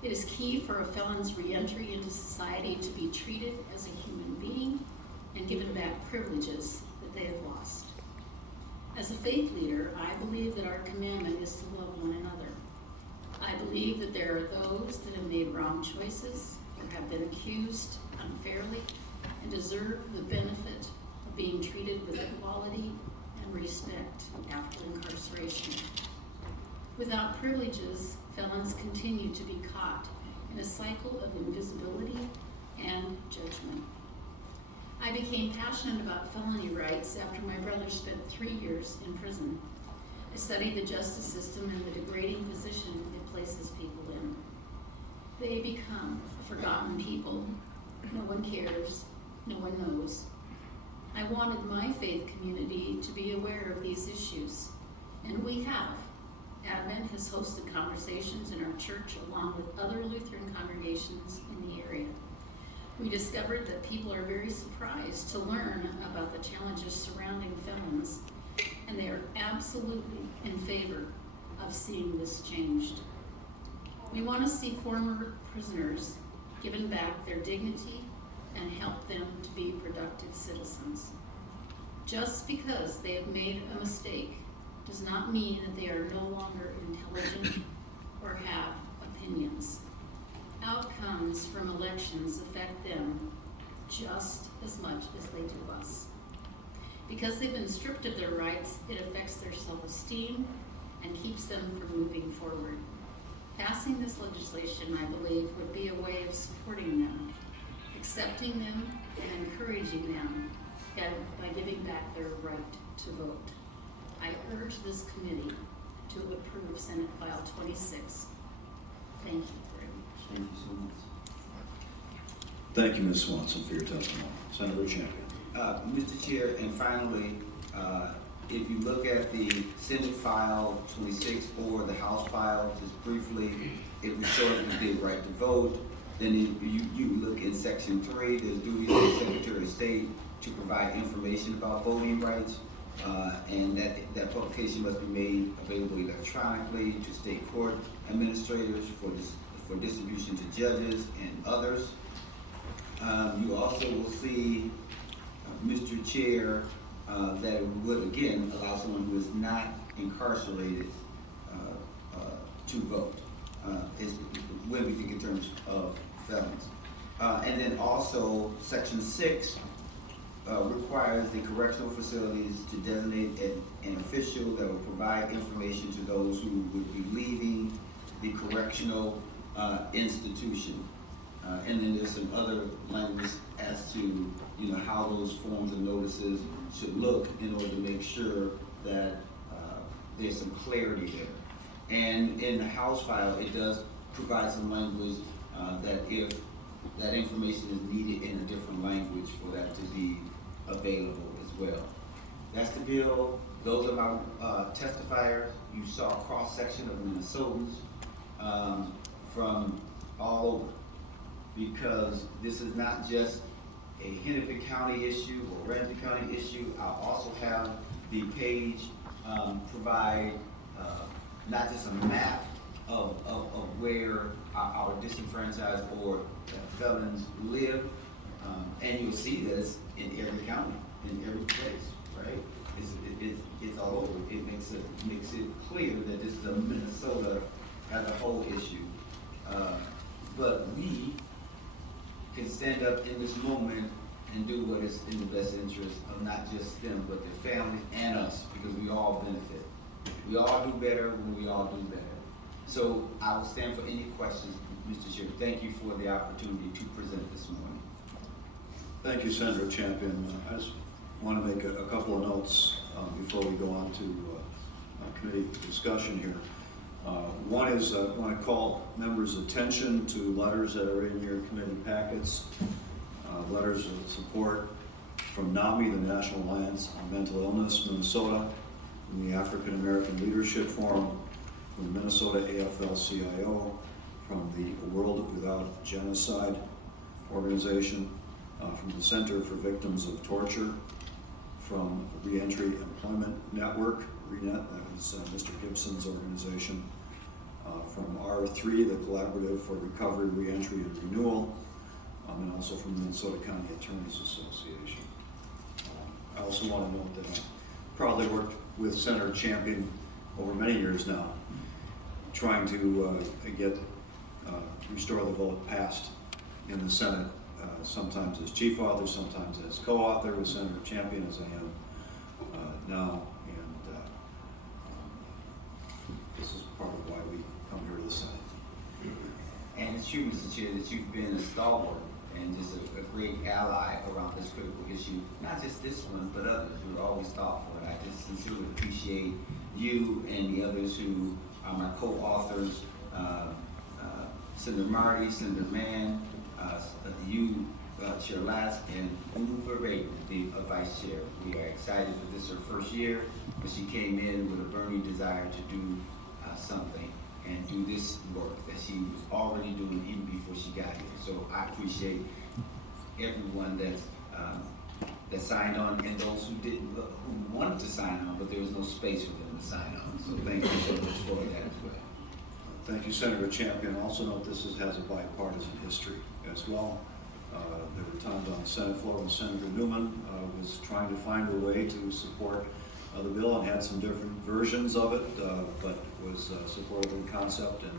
It is key for a felon's reentry into society to be treated as a human being and given back privileges that they have lost. As a faith leader, I believe that our commandment is to love one another. I believe that there are those that have made wrong choices or have been accused unfairly and deserve the benefit of being treated with equality and respect after incarceration. Without privileges, felons continue to be caught in a cycle of invisibility and judgment. I became passionate about felony rights after my brother spent 3 years in prison. I studied the justice system and the degrading position it places people in. They become a forgotten people. No one cares, no one knows. I wanted my faith community to be aware of these issues, and we have. Advent has hosted conversations in our church along with other Lutheran congregations in the area. We discovered that people are very surprised to learn about the challenges surrounding felons, and they are absolutely in favor of seeing this changed. We want to see former prisoners given back their dignity and help them to be productive citizens. Just because they have made a mistake does not mean that they are no longer intelligent or have opinions. Outcomes from elections affect them just as much as they do us. Because they've been stripped of their rights, it affects their self-esteem and keeps them from moving forward. Passing this legislation, I believe, would be a way of supporting them, accepting them, and encouraging them by giving back their right to vote. I urge this committee to approve Senate File 26. Thank you very much. Thank you so much. Thank you, Ms. Swanson, for your testimony. Senator Champion. Mr. Chair, and finally, if you look at the Senate File 26 or the House file, just briefly, it restores the right to vote. Then you look in Section 3, there's duties of the Secretary of State to provide information about voting rights, and that publication must be made available electronically to state court administrators for distribution to judges and others. You also will see, Mr. Chair, that it would again allow someone who is not incarcerated to vote, when we think in terms of felons. And then also Section 6 requires the correctional facilities to designate an official that will provide information to those who would be leaving the correctional institution. And then there's some other language as to how those forms and notices should look in order to make sure that there's some clarity there. And in the House file, it does provide some language that if that information is needed in a different language for that to be available as well. That's the bill. Those are my testifiers. You saw a cross-section of Minnesotans from all over, because this is not just a Hennepin County issue or Ramsey County issue. I'll also have the page provide not just a map of where our disenfranchised or felons live, and you'll see that it's in every county, in every place, right? It's all over. It makes it clear that this is a Minnesota as a whole issue. But we can stand up in this moment and do what is in the best interest of not just them, but their families and us, because we all benefit. We all do better when we all do better. So I will stand for any questions, Mr. Chair. Thank you for the opportunity to present this morning. Thank you, Senator Champion. I just want to make a couple of notes before we go on to committee discussion here. One is I want to call members' attention to letters that are in your committee packets. Letters of support from NAMI, the National Alliance on Mental Illness, Minnesota, from the African American Leadership Forum, from the Minnesota AFL-CIO, from the World Without Genocide organization, from the Center for Victims of Torture, from Reentry Employment Network, RENET, that was Mr. Gibson's organization, from R3, the Collaborative for Recovery, Reentry, and Renewal, and also from the Minnesota County Attorneys Association. I also want to note that I proudly worked with Senator Champion over many years now, trying to get Restore the Vote passed in the Senate, sometimes as chief author, sometimes as co-author with Senator Champion, as I am now, and this is part of why we come here to the Senate. And it's true, Mr. Chair, that you've been a stalwart and just a great ally around this critical issue, not just this one, but others. You're always thoughtful, and I just sincerely appreciate you and the others who are my co-authors, Senator Marty, Senator Mann, you, Chair Latz, and Unuva Raven, the Vice Chair. We are excited that this is her first year, but she came in with a burning desire to do something and do this work that she was already doing even before she got here. So I appreciate everyone that signed on, and those who didn't, who wanted to sign on, but there was no space for them to sign on. So thank you so much for that as well. Thank you, Senator Champion. Also note this has a bipartisan history as well. There were times on the Senate floor when Senator Newman was trying to find a way to support the bill and had some different versions of it, but was supportive in concept, and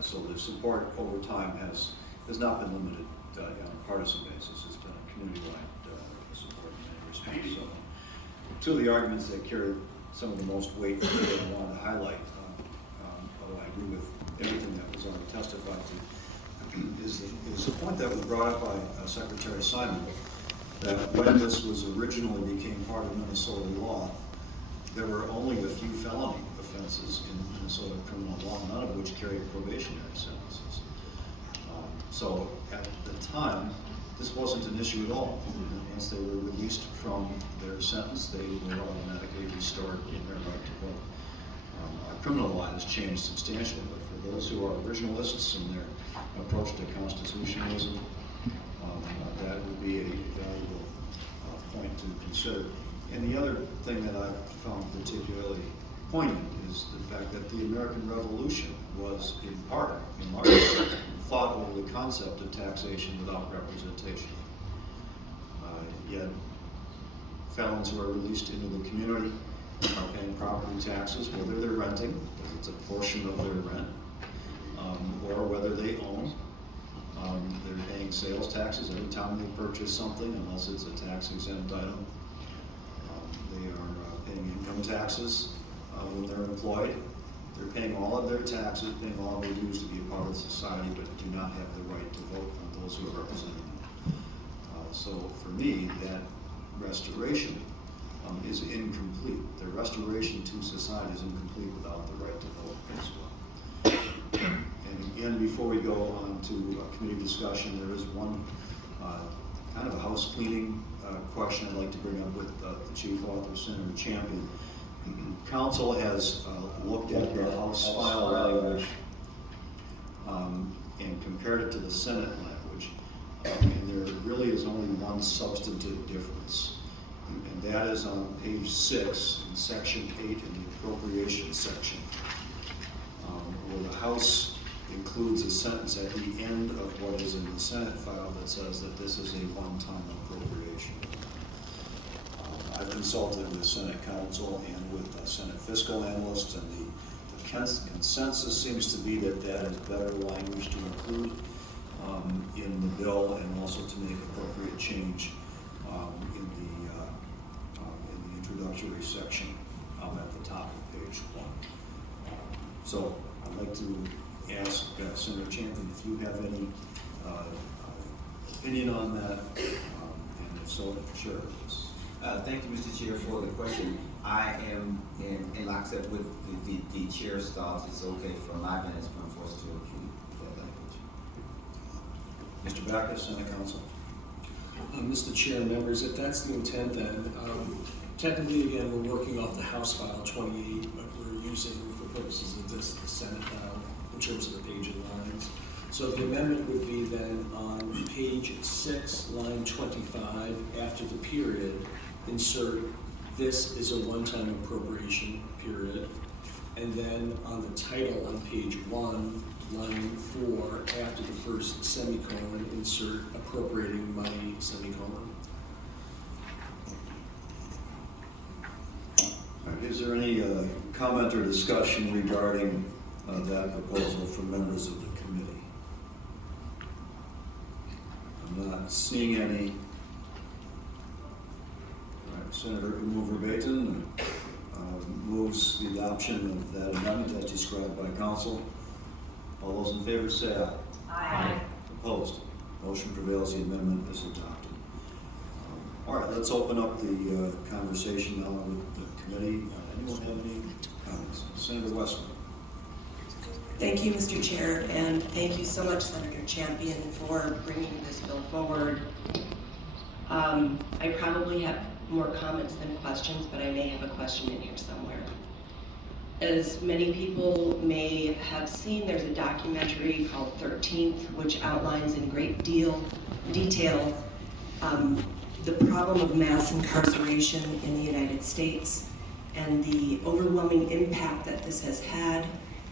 so the support over time has not been limited on a partisan basis. It's been a community-wide support in many respects. So, two of the arguments that carry some of the most weight that I wanted to highlight, although I agree with everything that was already testified to, is the point that was brought up by Secretary Simon, that when this was originally became part of Minnesota law, there were only a few felony offenses in Minnesota criminal law, none of which carried probationary sentences. So at the time, this wasn't an issue at all. Once they were released from their sentence, they were automatically restored in their right to vote. Our criminal law has changed substantially, but for those who are originalists in their approach to constitutionalism, that would be a valuable point to consider. And the other thing that I found particularly poignant is the fact that the American Revolution was in large fought over the concept of taxation without representation. Yet felons who are released into the community are paying property taxes, whether they're renting, because it's a portion of their rent, or whether they own. They're paying sales taxes every time they purchase something, unless it's a tax-exempt item. They are paying income taxes when they're employed. They're paying all of their taxes, paying all of their dues to be a part of society, but do not have the right to vote on those who are representing them. So for me, that restoration is incomplete. The restoration to society is incomplete without the right to vote as well. And again, before we go on to committee discussion, there is one kind of a house cleaning question I'd like to bring up with the chief author, Senator Champion. Council has looked at the House file language and compared it to the Senate language, and there really is only one substantive difference, and that is on page 6 in section 8 in the appropriation section, where the House includes a sentence at the end of what is in the Senate file that says that this is a one-time appropriation. I've consulted with Senate counsel and with Senate fiscal analysts, and the consensus seems to be that that is better language to include in the bill, and also to make appropriate change in the introductory section at the top of page 1. So I'd like to ask Senator Champion if you have any opinion on that, and if so, sure. Thank you, Mr. Chair, for the question. I am in lockstep with the chair's thoughts. It's okay from my vantage point for us to include that language. Mr. Backus, Senate Counsel. Mr. Chair, members, if that's the intent, then technically, again, we're working off the House file 28, but we're using, for purposes of this, the Senate file in terms of the page and lines. So the amendment would be then on page 6, line 25, after the period, insert "this is a one-time appropriation," period. And then on the title on page 1, line 4, after the first semicolon, insert "appropriating money," semicolon. Is there any comment or discussion regarding that proposal from members of the committee? I'm not seeing any. All right, Senator Umu-Verbatim moves the adoption of that amendment as described by council. All those in favor say aye. Aye. Opposed? Motion prevails. The amendment is adopted. All right, let's open up the conversation now with the committee. Anyone have any comments? Senator Westman. Thank you, Mr. Chair, and thank you so much, Senator Champion, for bringing this bill forward. I probably have more comments than questions, but I may have a question in here somewhere. As many people may have seen, there's a documentary called 13th, which outlines in great detail the problem of mass incarceration in the United States and the overwhelming impact that this has had,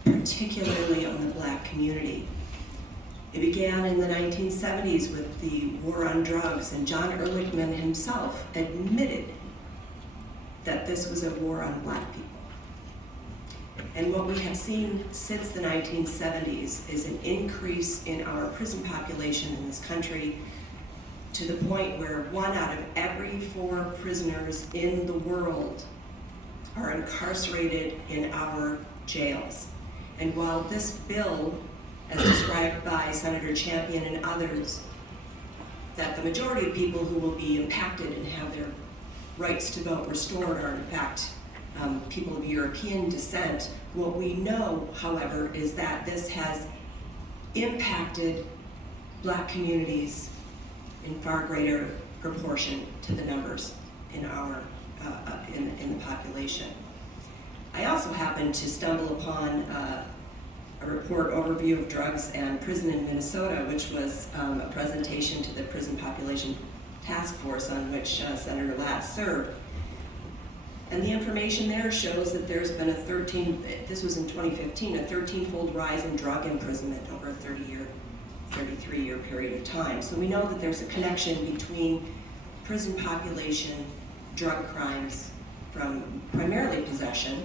particularly on the Black community. It began in the 1970s with the war on drugs, and John Ehrlichman himself admitted that this was a war on Black people. And what we have seen since the 1970s is an increase in our prison population in this country, to the point where 1 out of every 4 prisoners in the world are incarcerated in our jails. And while this bill as described by Senator Champion and others, that the majority of people who will be impacted and have their rights to vote restored are in fact people of European descent. What we know, however, is that this has impacted Black communities in far greater proportion to the numbers in our in the population. I also happened to stumble upon a report overview of drugs and prison in Minnesota, which was a presentation to the Prison Population Task Force on which Senator Latz served. And the information there shows that there's been this was in 2015, a 13-fold rise in drug imprisonment over a 33-year period of time. So we know that there's a connection between prison population, drug crimes from primarily possession.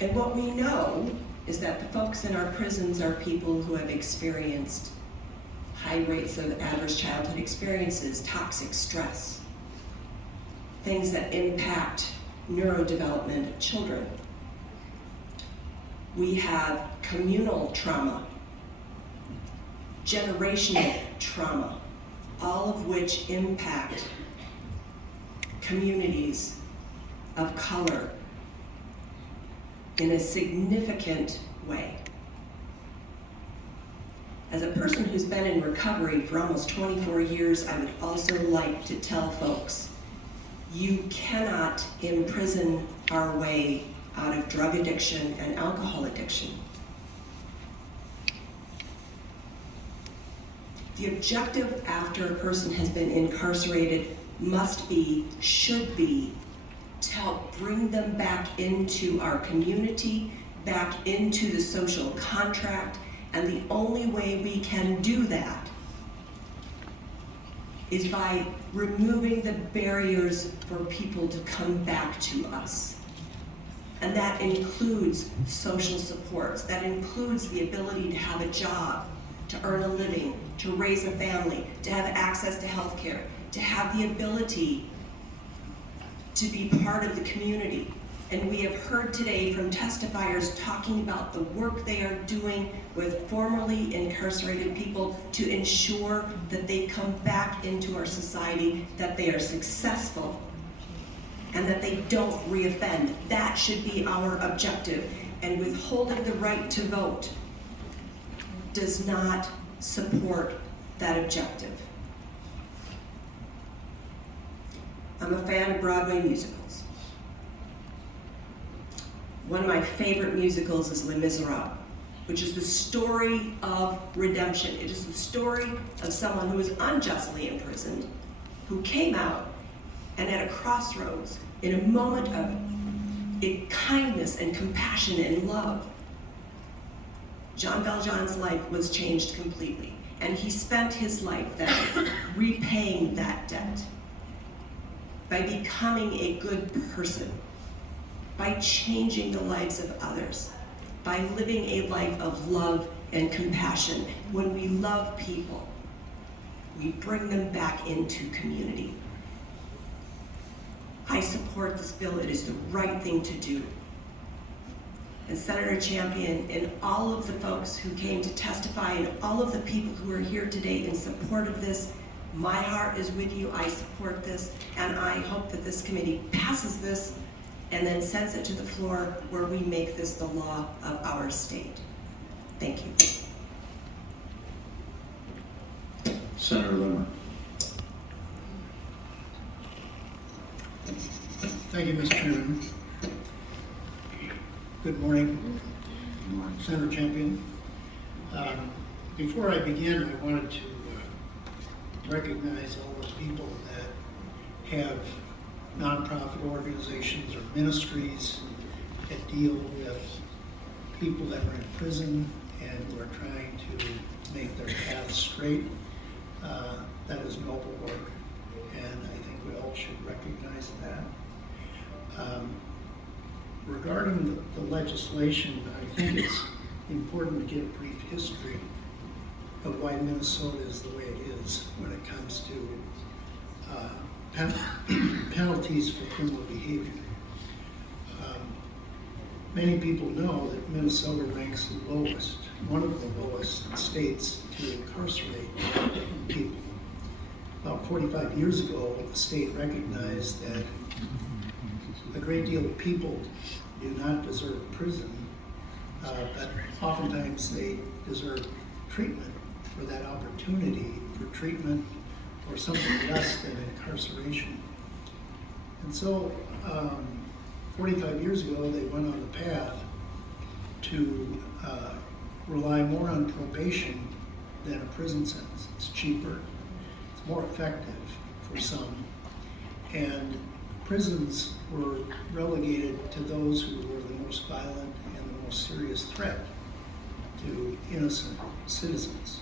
And what we know is that the folks in our prisons are people who have experienced high rates of adverse childhood experiences, toxic stress, things that impact neurodevelopment of children. We have communal trauma, generational trauma, all of which impact communities of color in a significant way. As a person who's been in recovery for almost 24 years, I would also like to tell folks, you cannot imprison our way out of drug addiction and alcohol addiction. The objective after a person has been incarcerated must be, should be, to help bring them back into our community, back into the social contract, and the only way we can do that is by removing the barriers for people to come back to us. And that includes social supports, that includes the ability to have a job, to earn a living, to raise a family, to have access to health care, to have the ability to be part of the community. And we have heard today from testifiers talking about the work they are doing with formerly incarcerated people to ensure that they come back into our society, that they are successful, and that they don't reoffend. That should be our objective. And withholding the right to vote does not support that objective. I'm a fan of Broadway musicals. One of my favorite musicals is Les Miserables, which is the story of redemption. It is the story of someone who was unjustly imprisoned, who came out, and at a crossroads, in a moment of kindness and compassion and love, Jean Valjean's life was changed completely. And he spent his life then repaying that debt by becoming a good person, by changing the lives of others, by living a life of love and compassion. When we love people, we bring them back into community. I support this bill. It is the right thing to do. And Senator Champion and all of the folks who came to testify and all of the people who are here today in support of this, my heart is with you. I support this, and I hope that this committee passes this and then sends it to the floor where we make this the law of our state. Thank you. Senator Limmer. Thank you, Mr. Chairman. Good morning. Good morning. Senator Champion. Before I begin, I wanted to recognize all the people that have nonprofit organizations or ministries that deal with people that are in prison and who are trying to make their path straight. That is noble work, and I think we all should recognize that. Regarding the legislation, I think it's important to give a brief history of why Minnesota is the way it is when it comes to penalties for criminal behavior. Many people know that Minnesota ranks the lowest, one of the lowest states to incarcerate people. About 45 years ago, the state recognized that a great deal of people do not deserve prison, but oftentimes they deserve treatment for that opportunity for treatment or something less than incarceration. And so 45 years ago, they went on the path to rely more on probation than a prison sentence. It's cheaper, it's more effective for some, and prisons were relegated to those who were the most violent and the most serious threat to innocent citizens.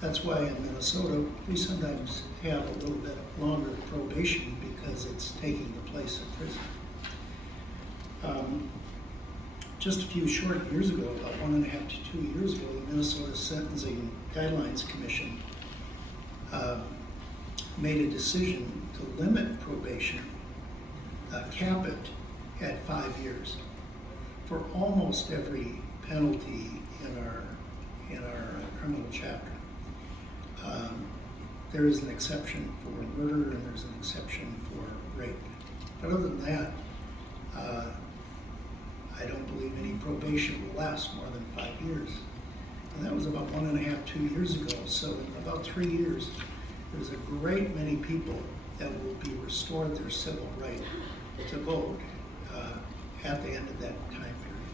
That's why in Minnesota, we sometimes have a little bit longer probation because it's taking the place of prison. Just a few short years ago, about 1.5 to 2 years ago, the Minnesota Sentencing Guidelines Commission made a decision to limit probation, cap it at 5 years for almost every penalty in our criminal chapter. There is an exception for murder and there's an exception for rape. But other than that, I don't believe any probation will last more than 5 years. And that was about 1.5, 2 years ago. So in about 3 years, there's a great many people that will be restored their civil right to vote at the end of that time period.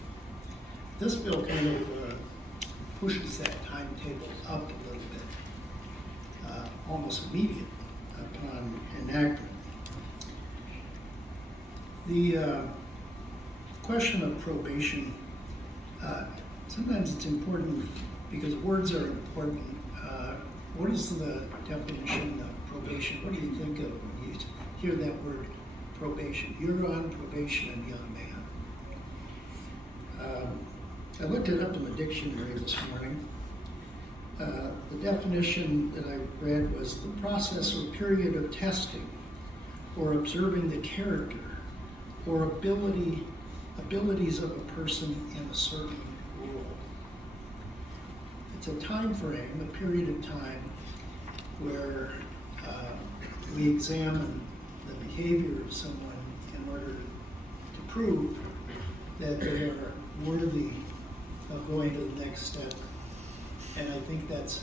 This bill kind of pushes that timetable up a little bit, almost immediate upon enactment. The question of probation, sometimes it's important because words are important. What is the definition of probation? What do you think of when you hear that word probation? You're on probation, young man. I looked it up in the dictionary this morning. The definition that I read was the process or period of testing or observing the character or abilities of a person in a certain role. It's a time frame, a period of time where we examine the behavior of someone in order to prove that they are worthy of going to the next step. And I think that's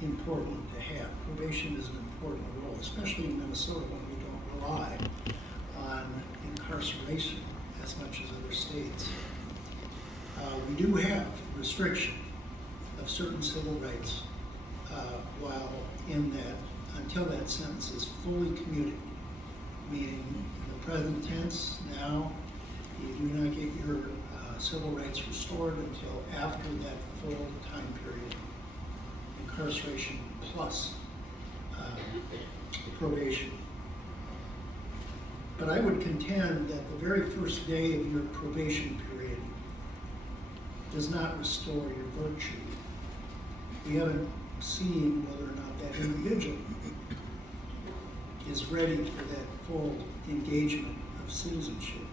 important to have. Probation is an important role, especially in Minnesota when we don't rely on incarceration as much as other states. We do have restriction of certain civil rights while in that, until that sentence is fully commuted, meaning in the present tense, now you do not get your civil rights restored until after that full time period, incarceration plus probation. But I would contend that the very first day of your probation period does not restore your virtue. We haven't seen whether or not that individual is ready for that full engagement of citizenship.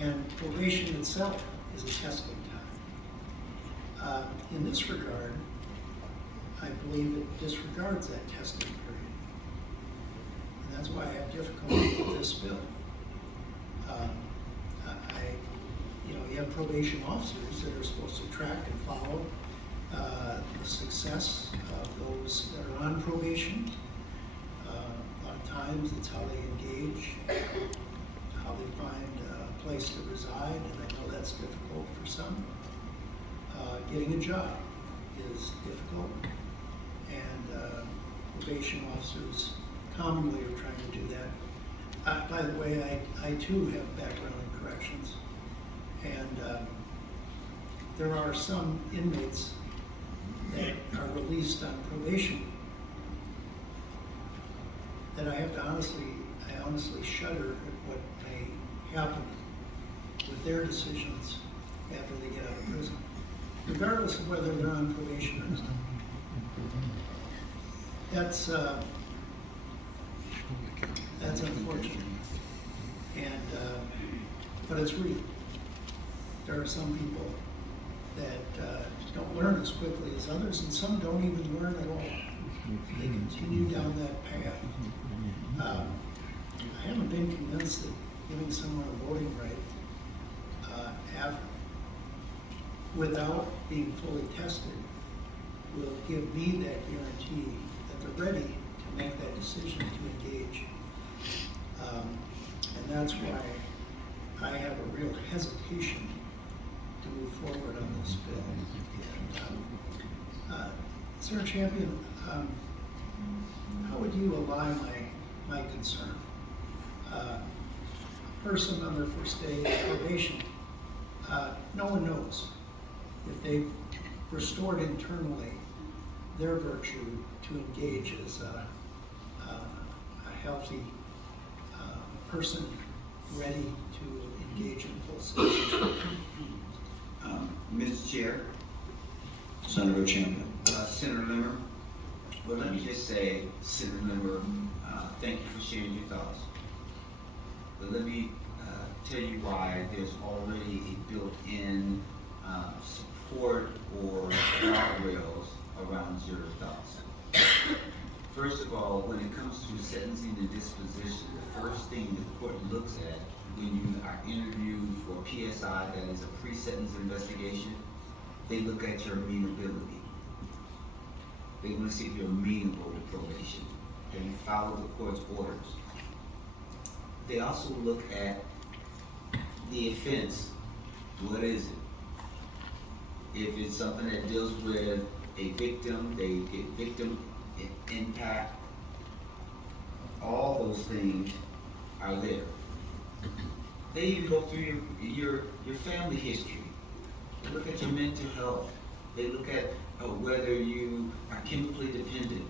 And probation itself is a testing time. In this regard, I believe it disregards that testing period. And that's why I have difficulty with this bill. You have probation officers that are supposed to track and follow the success of those that are on probation. A lot of times it's how they engage, how they find a place to reside, and I know that's difficult for some. Getting a job is difficult, and probation officers commonly are trying to do that. By the way, I too have background in corrections, and there are some inmates that are released on probation that I honestly shudder at what may happen with their decisions after they get out of prison, regardless of whether they're on probation or not. That's unfortunate. But it's real. There are some people that don't learn as quickly as others, and some don't even learn at all. They continue down that path. I haven't been convinced that giving someone a voting right without being fully tested will give me that guarantee that they're ready to make that decision to engage. And that's why I have a real hesitation to move forward on this bill. And, Sarah Champion, how would you ally my concern? A person on their first day of probation, no one knows if they've restored internally their virtue to engage as a healthy person ready to engage in full citizenship. Mr. Chair, Senator Champion. Senator Limmer, well, let me just say, Senator Limmer, thank you for sharing your thoughts. But let me tell you why there's already a built-in support or guardrails around zero thoughts. First of all, when it comes to sentencing and disposition, the first thing the court looks at when you are interviewed for PSI, that is a pre-sentence investigation, they look at your amenability. They want to see if you're amenable to probation. Have you followed the court's orders? They also look at the offense. What is it? If it's something that deals with a victim, they get victim impact. All those things are there. They even go through your family history. They look at your mental health. They look at whether you are chemically dependent.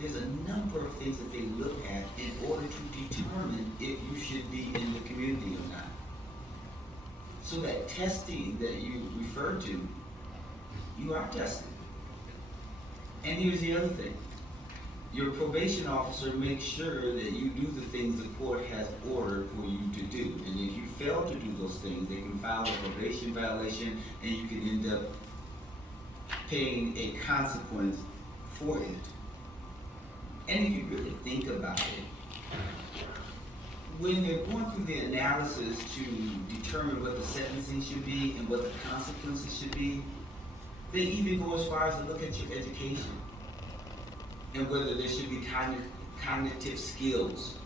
There's a number of things that they look at in order to determine if you should be in the community or not. So that testing that you referred to, you are tested. And here's the other thing. Your probation officer makes sure that you do the things the court has ordered for you to do. And if you fail to do those things, they can file a probation violation and you can end up paying a consequence for it. And if you really think about it, when they're going through the analysis to determine what the sentencing should be and what the consequences should be, they even go as far as to look at your education and whether there should be cognitive skills.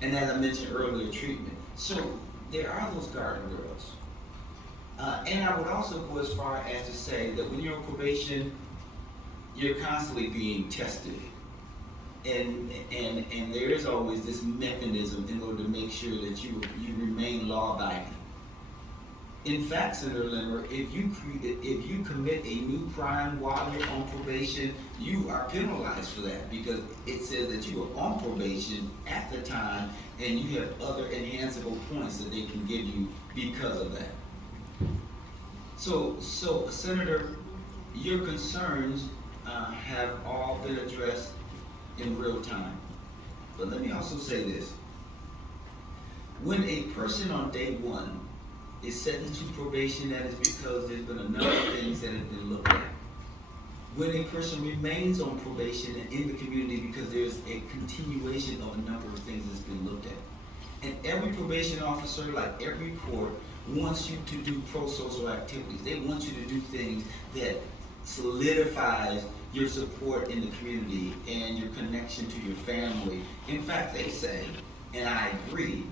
And as I mentioned earlier, treatment. So there are those guardrails. And I would also go as far as to say that when you're on probation, you're constantly being tested. And there is always this mechanism in order to make sure that you remain law-abiding. In fact, Senator Limmer, if you commit a new crime while you're on probation, you are penalized for that because it says that you are on probation at the time and you have other enhanceable points that they can give you because of that. So Senator, your concerns have all been addressed in real time. But let me also say this. When a person on day one is sentenced to probation, that is because there's been a number of things that have been looked at. When a person remains on probation and in the community because there's a continuation of a number of things that's been looked at. And every probation officer, like every court, wants you to do pro-social activities. They want you to do things that solidifies your support in the community and your connection to your family. In fact, they say, and I agree,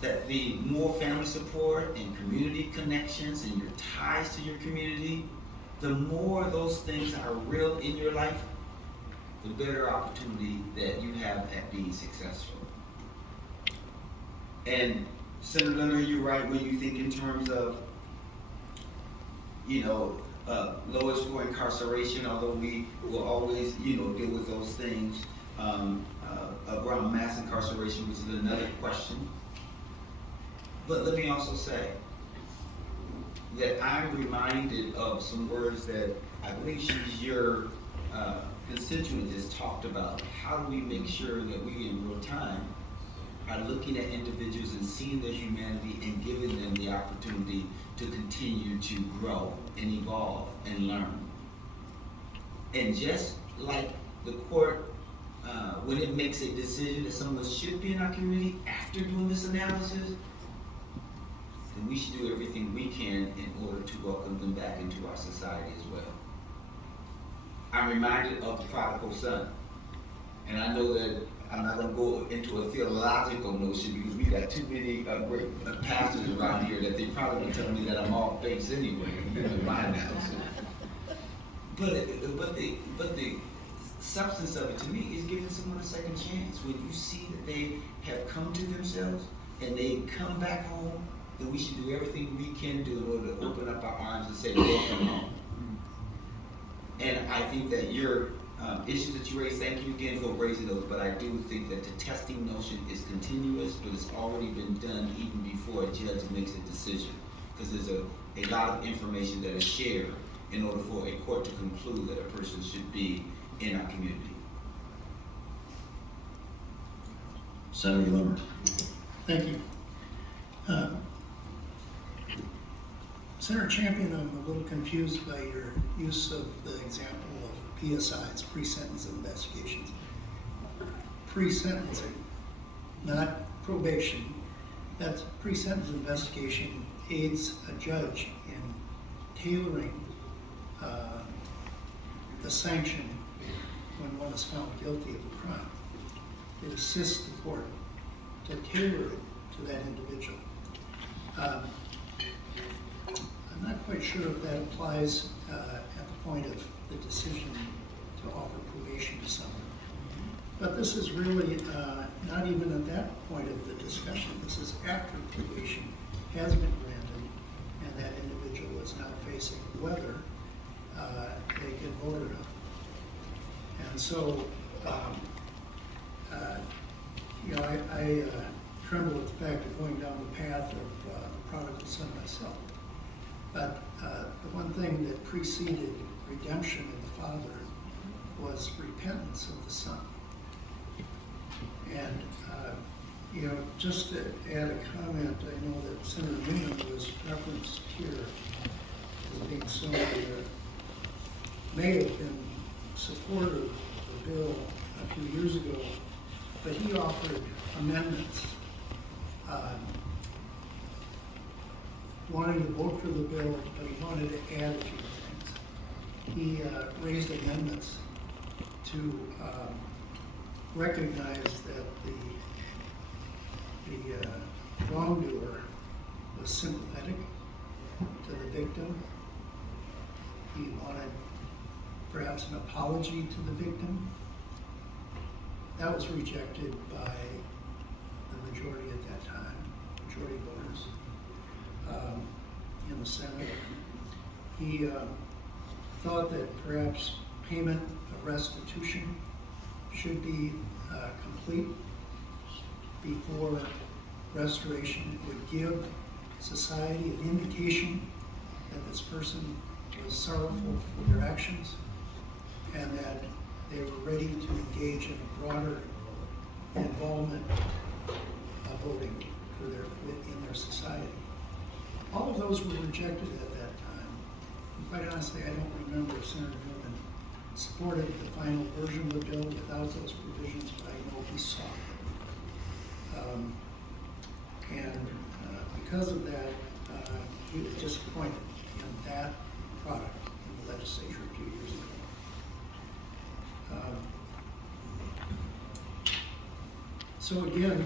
that the more family support and community connections and your ties to your community, the more those things are real in your life, the better opportunity that you have at being successful. And Senator Limmer, you're right when you think in terms of, lowest for incarceration, although we will always, deal with those things around mass incarceration, which is another question. But let me also say that I'm reminded of some words that I believe your constituent has talked about. How do we make sure that we in real time are looking at individuals and seeing their humanity and giving them the opportunity to continue to grow and evolve and learn. And just like the court, when it makes a decision that someone should be in our community after doing this analysis, then we should do everything we can in order to welcome them back into our society as well. I'm reminded of the prodigal son. And I know that I'm not going to go into a theological notion because we got too many great pastors around here that they probably would tell me that I'm off base anyway in my analysis. But the substance of it to me is giving someone a second chance. When you see that they have come to themselves and they come back home, then we should do everything we can do in order to open up our arms and say, welcome home. And I think that your issues that you raised, thank you again for raising those, but I do think that the testing notion is continuous, but it's already been done even before a judge makes a decision. Because there's a lot of information that is shared in order for a court to conclude that a person should be in our community. Senator Limmer. Thank you. Senator Champion, I'm a little confused by your use of the example of PSIs, pre-sentence investigations. Pre-sentencing, not probation. That's pre-sentence investigation aids a judge in tailoring the sanction when one is found guilty of a crime. It assists the court to tailor it to that individual. I'm not quite sure if that applies at the point of the decision to offer probation to someone. But this is really not even at that point of the discussion. This is after probation has been granted and that individual is now facing whether they get voted on. And so, I tremble at the fact of going down the path of the prodigal son myself. But the one thing that preceded redemption of the father was repentance of the son. And, just to add a comment, I know that Senator Newman was referenced here as being someone that may have been supportive of the bill a few years ago, but he offered amendments wanting to vote for the bill, but he wanted to add a few things. He raised amendments to recognize that the wrongdoer was sympathetic to the victim. He wanted perhaps an apology to the victim. That was rejected by the majority at that time, majority voters in the Senate. He thought that perhaps payment of restitution should be complete before restoration. It would give society an indication that this person was sorrowful for their actions and that they were ready to engage in a broader involvement of voting in their society. All of those were rejected at that time. And quite honestly, I don't remember if Senator Newman supported the final version of the bill without those provisions, but I know he saw it. Because of that, he was disappointed in that product in the legislature a few years ago. So again,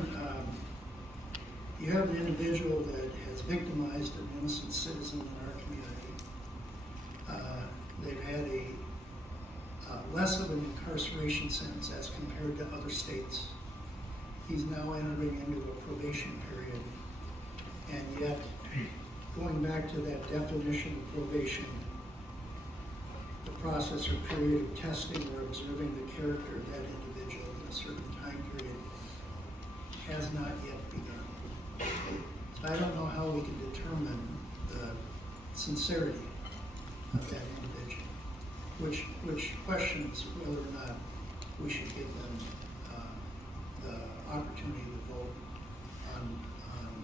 you have an individual that has victimized an innocent citizen in our community. They've had a less of an incarceration sentence as compared to other states. He's now entering into a probation period, and yet going back to that definition of probation, the process or period of testing or observing the character of that individual in a certain time period has not yet begun. So I don't know how we can determine the sincerity of that individual, which questions whether or not we should give them the opportunity to vote on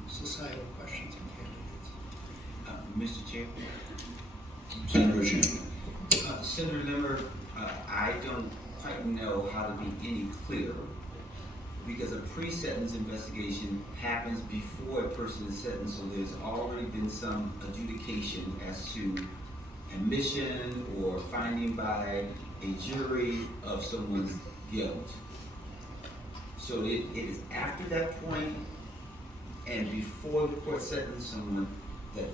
societal questions and candidates. Mr. Chair? Senator Champion. Senator Limmer, I don't quite know how to be any clearer, because a pre-sentence investigation happens before a person is sentenced, so there's already been some adjudication as to admission or finding by a jury of someone's guilt. So it is after that point and before the court sentences someone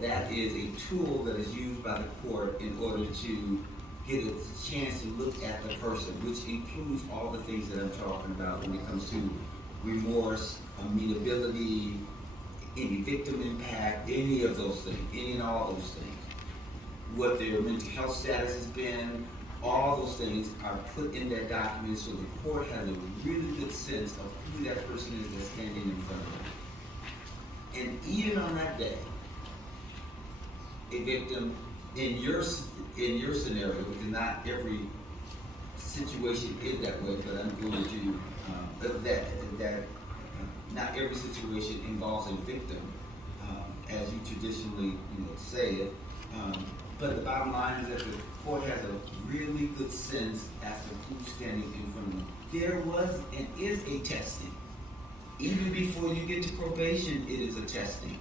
that is a tool that is used by the court in order to get a chance to look at the person, which includes all the things that I'm talking about when it comes to remorse, amenability, any victim impact, any of those things, any and all those things. What their mental health status has been, all those things are put in that document so the court has a really good sense of who that person is that's standing in front of them. And even on that day, a victim in your scenario, because not every situation is that way, but I'm going to not every situation involves a victim, as you traditionally say it. But the bottom line is that the court has a really good sense as to who's standing in front of them. There was and is a testing. Even before you get to probation, it is a testing.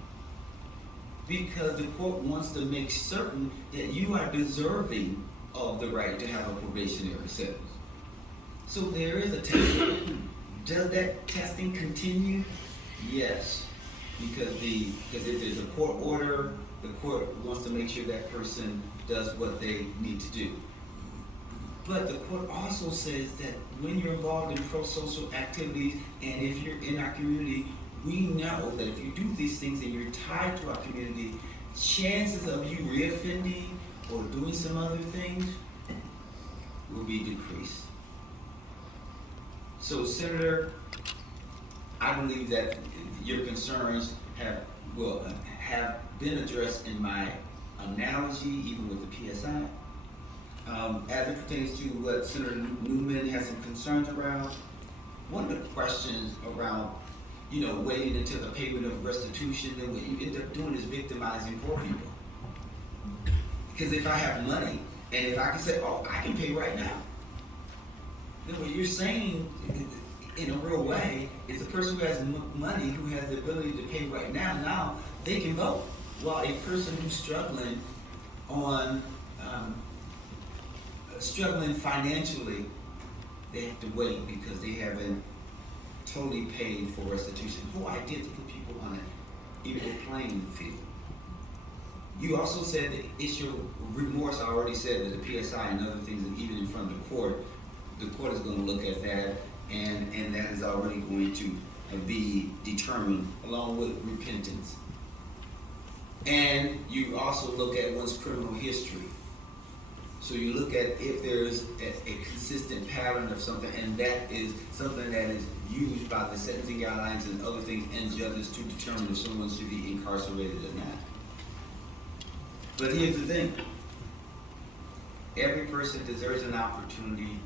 Because the court wants to make certain that you are deserving of the right to have a probationary sentence. So there is a testing. Does that testing continue? Yes. Because if there's a court order, the court wants to make sure that person does what they need to do. But the court also says that when you're involved in pro-social activities, and if you're in our community, we know that if you do these things and you're tied to our community, chances of you reoffending or doing some other things will be decreased. So, Senator, I believe that your concerns have been addressed in my analogy, even with the PSI. As it pertains to what Senator Newman has some concerns around, one of the questions around, waiting until the payment of restitution, then what you end up doing is victimizing poor people. Because if I have money, and if I can say, I can pay right now, then what you're saying in a real way is the person who has money, who has the ability to pay right now they can vote. While a person who's struggling financially, they have to wait because they haven't totally paid for restitution. The whole idea to put people on an equal playing field. You also said the issue of remorse. I already said that the PSI and other things, and even in front of the court is going to look at that, and that is already going to be determined along with repentance. And you also look at one's criminal history. So you look at if there's a consistent pattern of something, and that is something that is used by the sentencing guidelines and other things and judges to determine if someone should be incarcerated or not. But here's the thing. Every person deserves an opportunity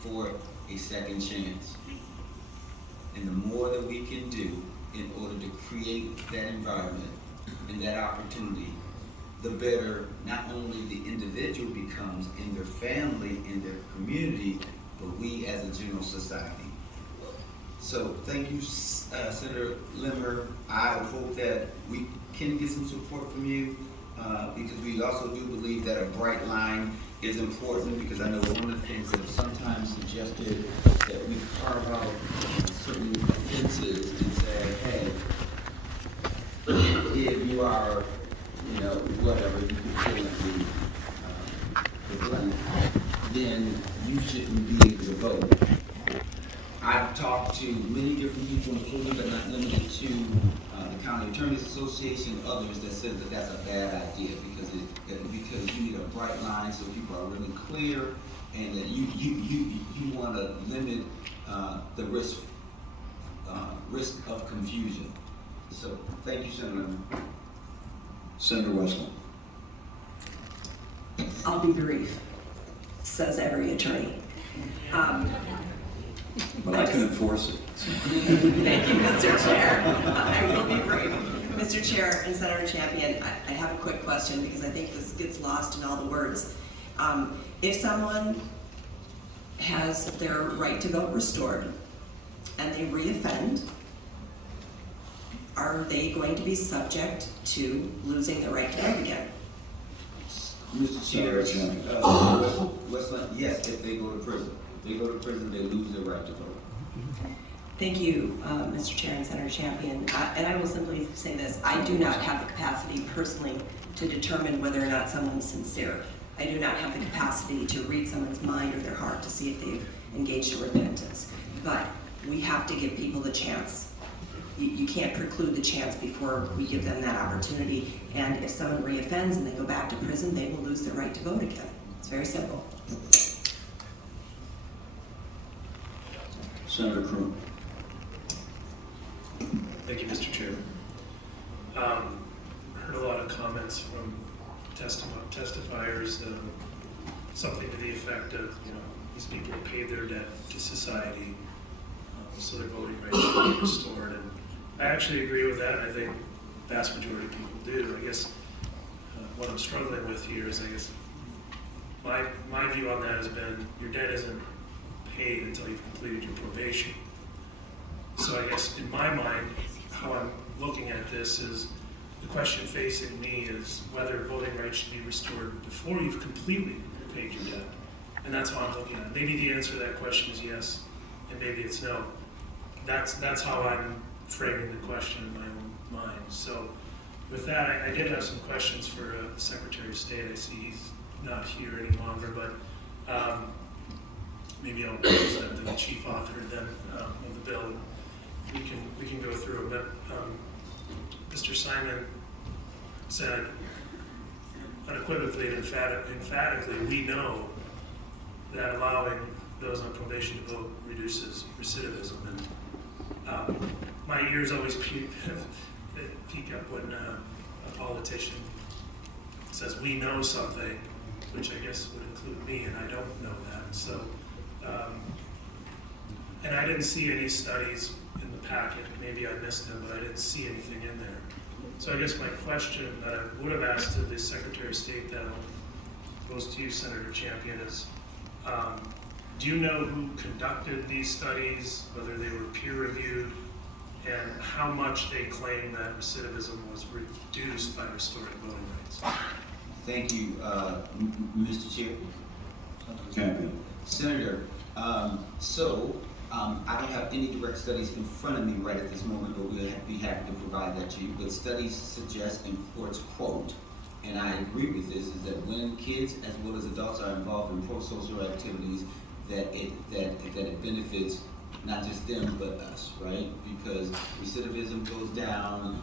for a second chance. And the more that we can do in order to create that environment and that opportunity, the better not only the individual becomes in their family, in their community, but we as a general society. So thank you, Senator Limmer. I hope that we can get some support from you because we also do believe that a bright line is important, because I know one of the things that sometimes suggested that we carve out certain offenses and say, hey, if you are, whatever, you can fill the blank, then you shouldn't be able to vote. I've talked to many different people, including but not limited to the County Attorneys Association and others, that said that that's a bad idea because you need a bright line so people are really clear, and that you want to limit the risk of confusion. So thank you, Senator. Senator Westland. I'll be brief, says every attorney. But I can enforce it. Thank you, Mr. Chair. I will be brief. Mr. Chair and Senator Champion, I have a quick question because I think this gets lost in all the words. If someone has their right to vote restored and they reoffend, are they going to be subject to losing the right to vote again? Mr. Chair, Westland, yes, if they go to prison. If they go to prison, they lose their right to vote. Thank you, Mr. Chair and Senator Champion. And I will simply say this, I do not have the capacity personally to determine whether or not someone's sincere. I do not have the capacity to read someone's mind or their heart to see if they've engaged in repentance. But we have to give people the chance. You can't preclude the chance before we give them that opportunity. And if someone reoffends and they go back to prison, they will lose their right to vote again. It's very simple. Senator Kroon. Thank you, Mr. Chairman. Heard a lot of comments from testifiers, something to the effect of, these people have paid their debt to society, so their voting rights should be restored. And I actually agree with that, and I think the vast majority of people do. I guess what I'm struggling with here is, my view on that has been, your debt isn't paid until you've completed your probation. So I guess in my mind, how I'm looking at this is, the question facing me is whether voting rights should be restored before you've completely paid your debt. And that's how I'm looking at it. Maybe the answer to that question is yes, and maybe it's no. That's how I'm framing the question in my own mind. So with that, I did have some questions for the Secretary of State. I see he's not here any longer, but maybe I'll pose that to the chief author then of the bill. We can go through it, but Mr. Simon said unequivocally and emphatically, we know that allowing those on probation to vote reduces recidivism. And my ears always peak up when a politician says we know something, which I guess would include me, and I don't know that. So, and I didn't see any studies in the packet. Maybe I missed them, but I didn't see anything in there. So I guess my question that I would have asked to the Secretary of State that I'll pose to you, Senator Champion, is do you know who conducted these studies, whether they were peer-reviewed, and how much they claim that recidivism was reduced by restoring voting rights? Thank you, Mr. Chair. Champion. Senator, I don't have any direct studies in front of me right at this moment, but we'll be happy to provide that to you. But studies suggest, and courts quote, and I agree with this, is that when kids as well as adults are involved in pro-social activities, that it benefits not just them but us, right? Because recidivism goes down,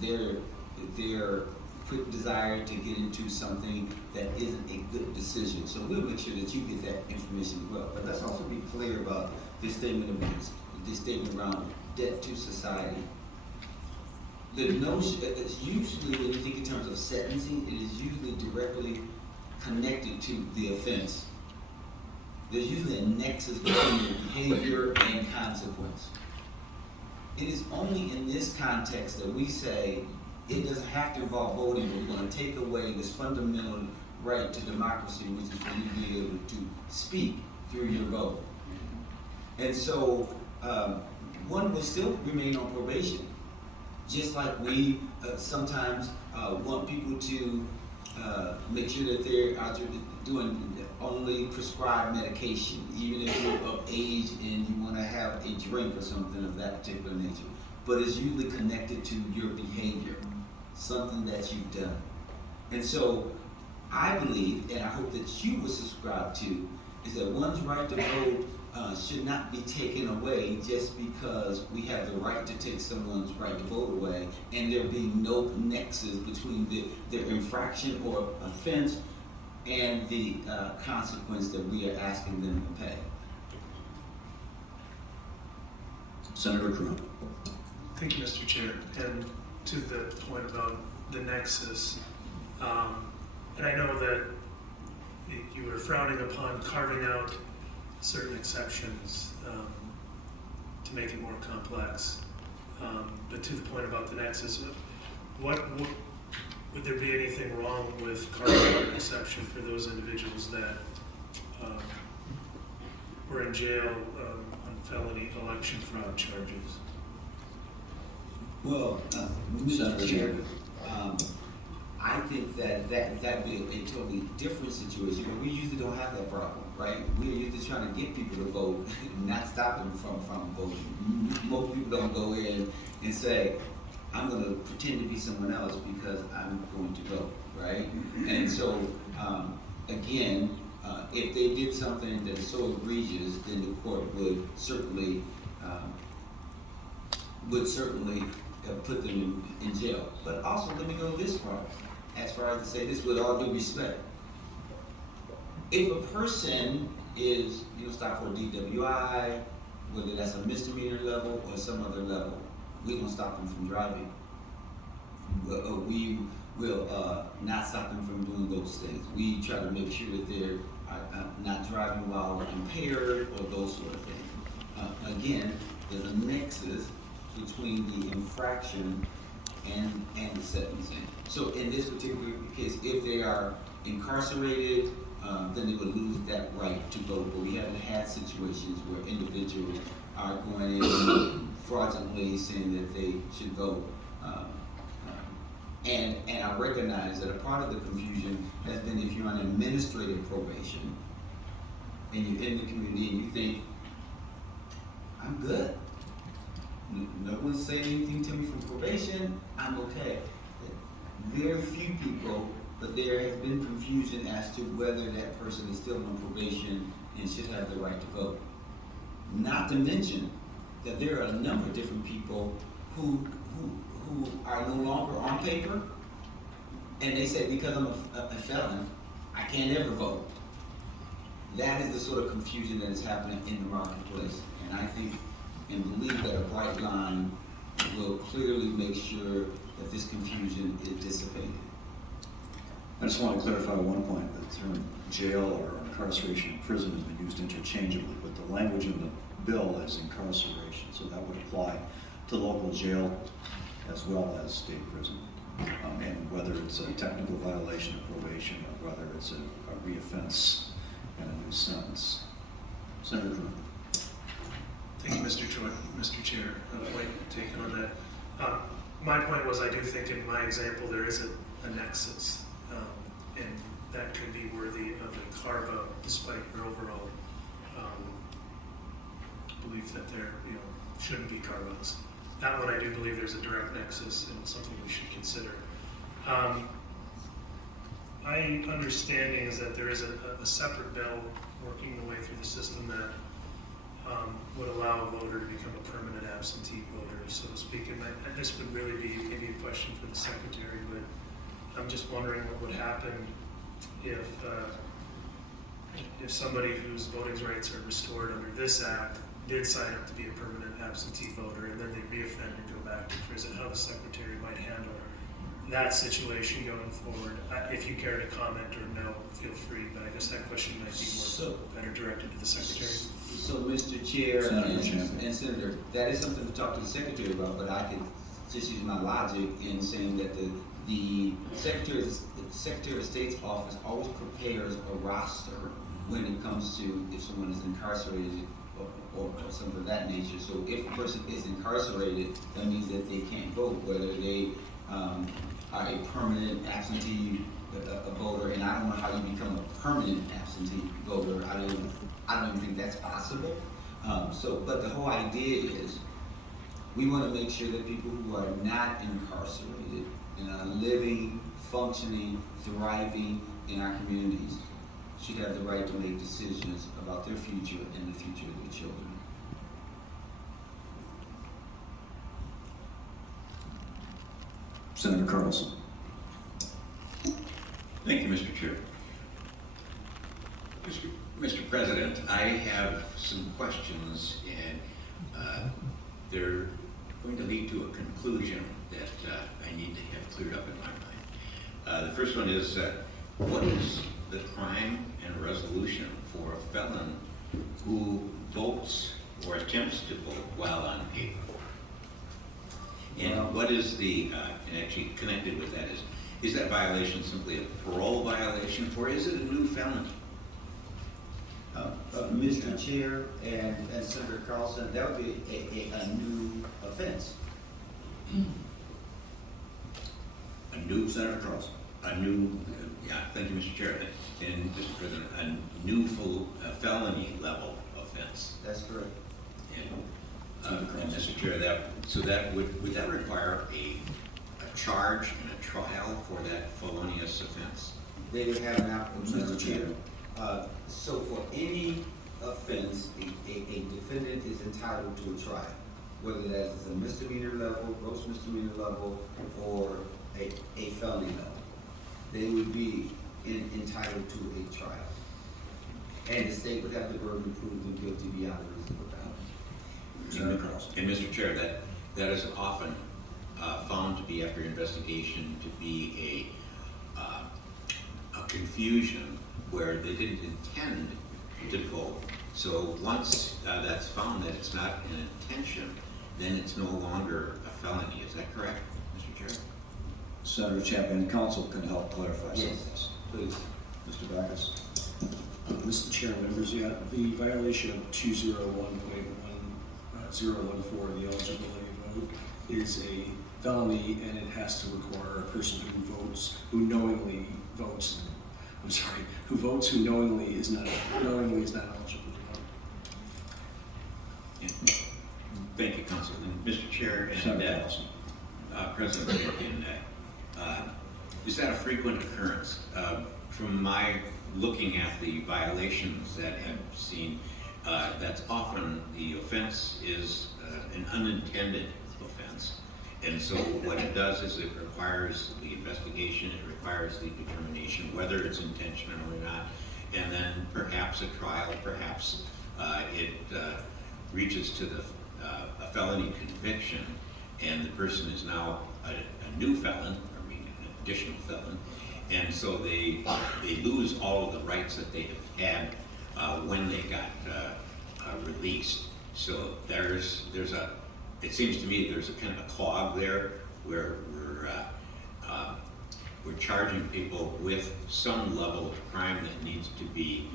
their quick desire to get into something that isn't a good decision. So we'll make sure that you get that information as well. But let's also be clear about this statement around debt to society. The notion, usually when you think in terms of sentencing, it is usually directly connected to the offense. There's usually a nexus between the behavior and consequence. It is only in this context that we say it doesn't have to involve voting, but we're going to take away this fundamental right to democracy, which is for you to be able to speak through your vote. And so one will still remain on probation, just like we sometimes want people to make sure that they're out there doing only prescribed medication, even if you're of age and you want to have a drink or something of that particular nature. But it's usually connected to your behavior, something that you've done. And so I believe, and I hope that you will subscribe to, is that one's right to vote should not be taken away just because we have the right to take someone's right to vote away and there being no nexus between their infraction or offense and the consequence that we are asking them to pay. Senator Kroon. Thank you, Mr. Chair. And to the point about the nexus, and I know that you were frowning upon carving out certain exceptions to make it more complex. But to the point about the nexus, would there be anything wrong with carving an exception for those individuals that were in jail on felony election fraud charges? Well, Mr. Chair, I think that would be a totally different situation. But we usually don't have that problem, right? We're usually trying to get people to vote, not stop them from voting. Most people don't go in and say, I'm going to pretend to be someone else because I'm going to vote, right? And so, again, if they did something that is so egregious, then the court would certainly put them in jail. But also, let me go this far, as to say this with all due respect. If a person is, stopped for a DWI, whether that's a misdemeanor level or some other level, we don't stop them from driving. We will not stop them from doing those things. We try to make sure that they're not driving while impaired or those sort of things. Again, there's a nexus between the infraction and the sentencing. So in this particular case, if they are incarcerated, then they would lose that right to vote. But we haven't had situations where individuals are going in fraudulently saying that they should vote. And I recognize that a part of the confusion has been if you're on administrative probation and you're in the community and you think, I'm good. No one's saying anything to me from probation, I'm okay. Very few people, but there has been confusion as to whether that person is still on probation and should have the right to vote. Not to mention that there are a number of different people who are no longer on paper, and they say because I'm a felon, I can't ever vote. That is the sort of confusion that is happening in the marketplace, and I think and believe that a bright line will clearly make sure that this confusion is dissipated. I just want to clarify one point. The term jail or incarceration in prison has been used interchangeably, but the language in the bill is incarceration, so that would apply to local jail as well as state prison. And whether it's a technical violation of probation or whether it's a reoffense and a new sentence. Senator Drew. Thank you, Mr. Chair. Take on that. My point was, I do think in my example there is a nexus, and that could be worthy of a carve-out, despite your overall belief that there shouldn't be carve-outs. That one I do believe there's a direct nexus and something we should consider. My understanding is that there is a separate bill working the way through the system that would allow a voter to become a permanent absentee voter, so to speak. And this would really be maybe a question for the secretary, but I'm just wondering what would happen if somebody whose voting rights are restored under this act did sign up to be a permanent absentee voter and then they reoffend and go back to prison, how the secretary might handle that situation going forward. If you care to comment or no, feel free, but I guess that question might be better directed to the secretary. So, Mr. Chair and Senator, that is something to talk to the secretary about, but I could just use my logic in saying that the Secretary of State's office always prepares a roster when it comes to if someone is incarcerated or something of that nature. So if a person is incarcerated, that means that they can't vote, whether they are a permanent absentee voter, and I don't know how you become a permanent absentee voter. I don't even think that's possible. But the whole idea is we want to make sure that people who are not incarcerated and are living, functioning, thriving in our communities should have the right to make decisions about their future and the future of their children. Senator Carlson. Thank you, Mr. Chair. Mr. President, I have some questions, and they're going to lead to a conclusion that I need to have cleared up in my mind. The first one is, what is the crime and resolution for a felon who votes or attempts to vote while on paper. And what is the, and actually connected with that is that violation simply a parole violation, or is it a new felony? Mr. Chair and Senator Carlson, that would be a new offense. A new, Senator Carlson, a new, yeah, thank you, Mr. Chair, and Mr. President, a new felony level offense. That's correct. And Mr. Chair, would that require a charge and a trial for that felonious offense? They would have an opportunity. Mr. Chair. So for any offense, a defendant is entitled to a trial, whether that is a misdemeanor level, gross misdemeanor level, or a felony level. They would be entitled to a trial. And the state would have the burden to prove them guilty beyond a reasonable doubt. And Mr. Chair, that is often found to be, after investigation, to be a confusion where they didn't intend to vote. So once that's found that it's not an intention, then it's no longer a felony. Is that correct, Mr. Chair? Senator Champion, counsel can help clarify some of this. Please. Mr. Backus. Mr. Chair, members, the violation of 201.1014, the eligibility vote, is a felony, and it has to require a person who knowingly votes who knowingly is not eligible to vote. Yeah. Thank you, Counsel. And Mr. Chair and President Morgan, is that a frequent occurrence? From my looking at the violations that I've seen, that's often the offense is an unintended offense. And so what it does is it requires the investigation, it requires the determination whether it's intentional or not, and then perhaps a trial, perhaps it reaches to a felony conviction, and the person is now a new felon, I mean an additional felon, and so they lose all of the rights that they have had when they got released. So it seems to me there's a kind of a clog there where we're charging people with some level of crime that needs to be,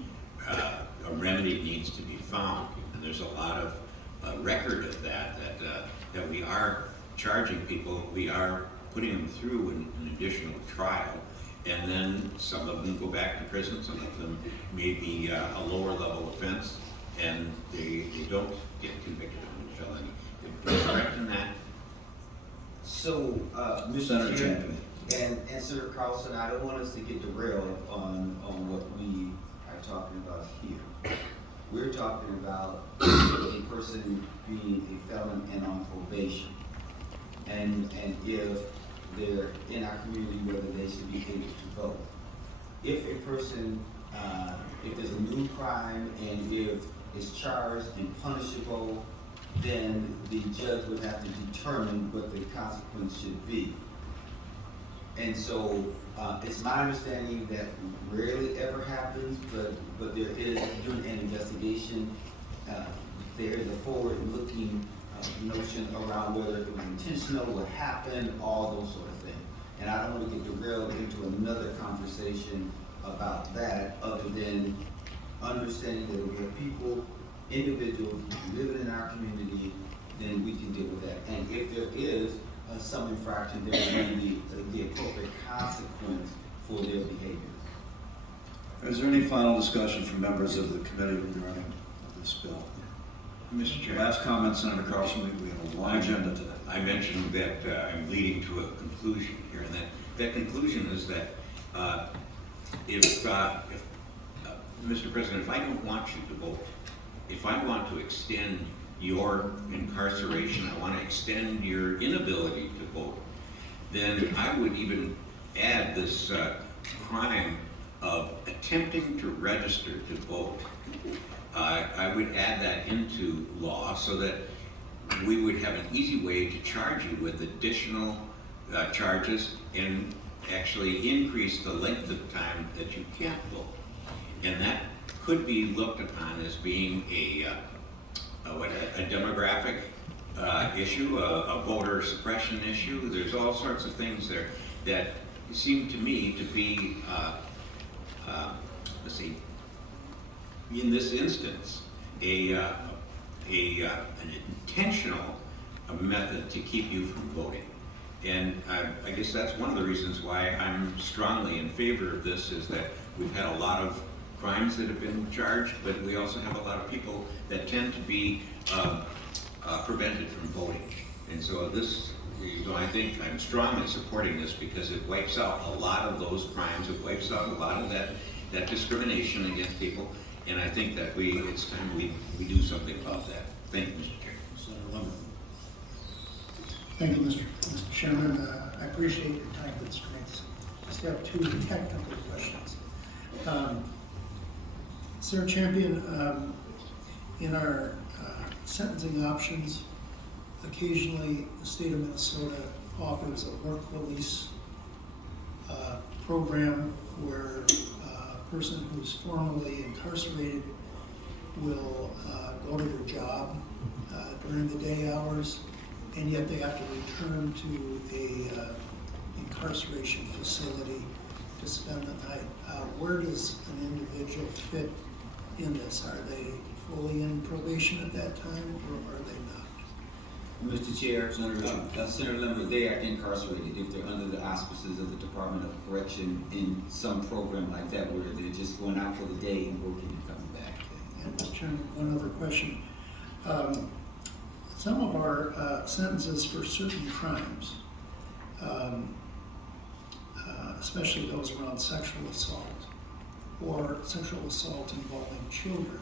a remedy needs to be found. And there's a lot of record of that we are charging people, we are putting them through an additional trial, and then some of them go back to prison, some of them may be a lower level offense, and they don't get convicted of a felony. Am I correct in that? So, Mr. Chair, and Senator Carlson, I don't want us to get derailed on what we are talking about here. We're talking about a person being a felon and on probation, and if they're in our community, whether they should be able to vote. If a person, if there's a new crime and if it's charged and punishable, then the judge would have to determine what the consequence should be. And so it's my understanding that rarely ever happens, but there is, during an investigation, there is a forward-looking notion around whether it was intentional, what happened, all those sort of things. And I don't want to get derailed into another conversation about that, other than understanding that if we have people, individuals living in our community, then we can deal with that. And if there is some infraction, there will be the appropriate consequence for their behavior. Is there any final discussion from members of the committee regarding this bill? Mr. Chair. Last comment, Senator Carlson. We have a long agenda today. I mentioned that I'm leading to a conclusion here, and that conclusion is that if Mr. President, if I don't want you to vote, if I want to extend your incarceration, I want to extend your inability to vote, then I would even add this crime of attempting to register to vote. I would add that into law so that we would have an easy way to charge you with additional charges and actually increase the length of time that you can't vote. And that could be looked upon as being a demographic issue, a voter suppression issue. There's all sorts of things there that seem to me to be, let's see, in this instance, an intentional method to keep you from voting. And I guess that's one of the reasons why I'm strongly in favor of this, is that we've had a lot of crimes that have been charged, but we also have a lot of people that tend to be prevented from voting. And so this, I think I'm strongly supporting this because it wipes out a lot of those crimes. It wipes out a lot of that discrimination against people. And I think that it's time we do something about that. Thank you, Mr. Chair. Senator Lemon. Thank you, Mr. Chairman. I appreciate your time constraints. Just have two technical questions. Sarah Champion, in our sentencing options, occasionally the state of Minnesota offers a work release program where a person who's formerly incarcerated will go to their job during the day hours, and yet they have to return to a incarceration facility to spend the night. Where does an individual fit in this? Are they fully in probation at that time, or are they not? Mr. Chair, Senator Lemmer, they are incarcerated if they're under the auspices of the Department of Correction in some program like that where they're just going out for the day and working and coming back. And Mr. Chairman, one other question. Some of our sentences for certain crimes, especially those around sexual assault or sexual assault involving children,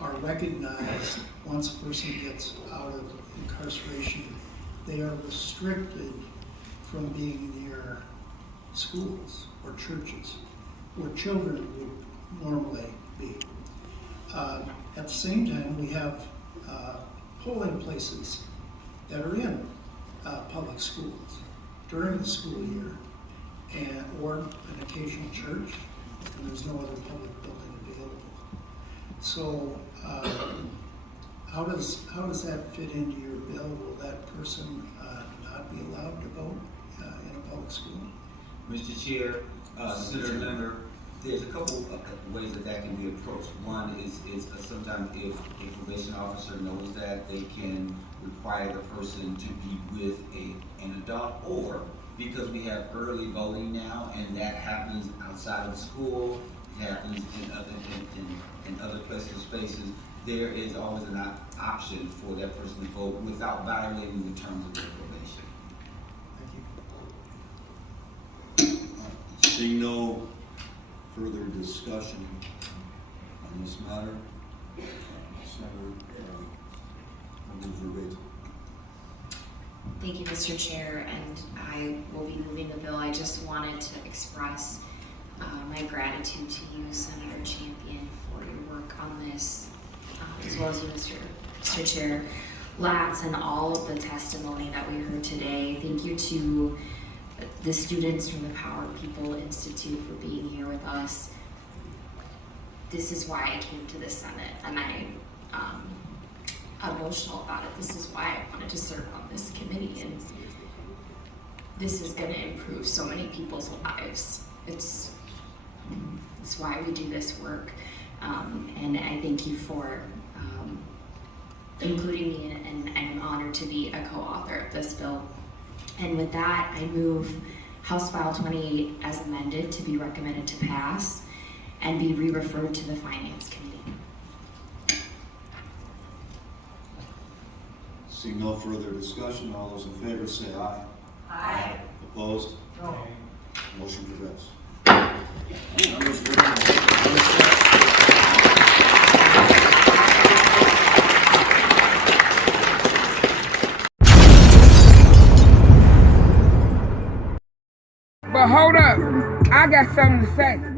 are recognized once a person gets out of incarceration. They are restricted from being near schools or churches where children would normally be. At the same time, we have polling places that are in public schools during the school year, or an occasional church, and there's no other public building available. So how does that fit into your bill? Will that person not be allowed to vote in a public school? Mr. Chair, Senator Lemmer, there's a couple of ways that can be approached. One is sometimes if a probation officer knows that, they can require the person to be with an adult, or because we have early voting now, and that happens outside of school, it happens in other places, spaces, there is always an option for that person to vote without violating the terms of their probation. Thank you. Seeing no further discussion on this matter, Senator Verbeet. Thank you, Mr. Chair, and I will be moving the bill. I just wanted to express my gratitude to you, Senator Champion, for your work on this, as well as you, Mr. Chair Latz, and all of the testimony that we heard today. Thank you to the students from the Power People Institute for being here with us. This is why I came to the Senate, and I'm emotional about it. This is why I wanted to serve on this committee, and this is going to improve so many people's lives. It's why we do this work, and I thank you for including me, and I'm honored to be a co-author of this bill. And with that, I move House File 28 as amended to be recommended to pass and be re-referred to the Finance Committee. Seeing no further discussion, all those in favor say aye. Aye. Opposed? No. Motion prevails. But hold up, I got something to say.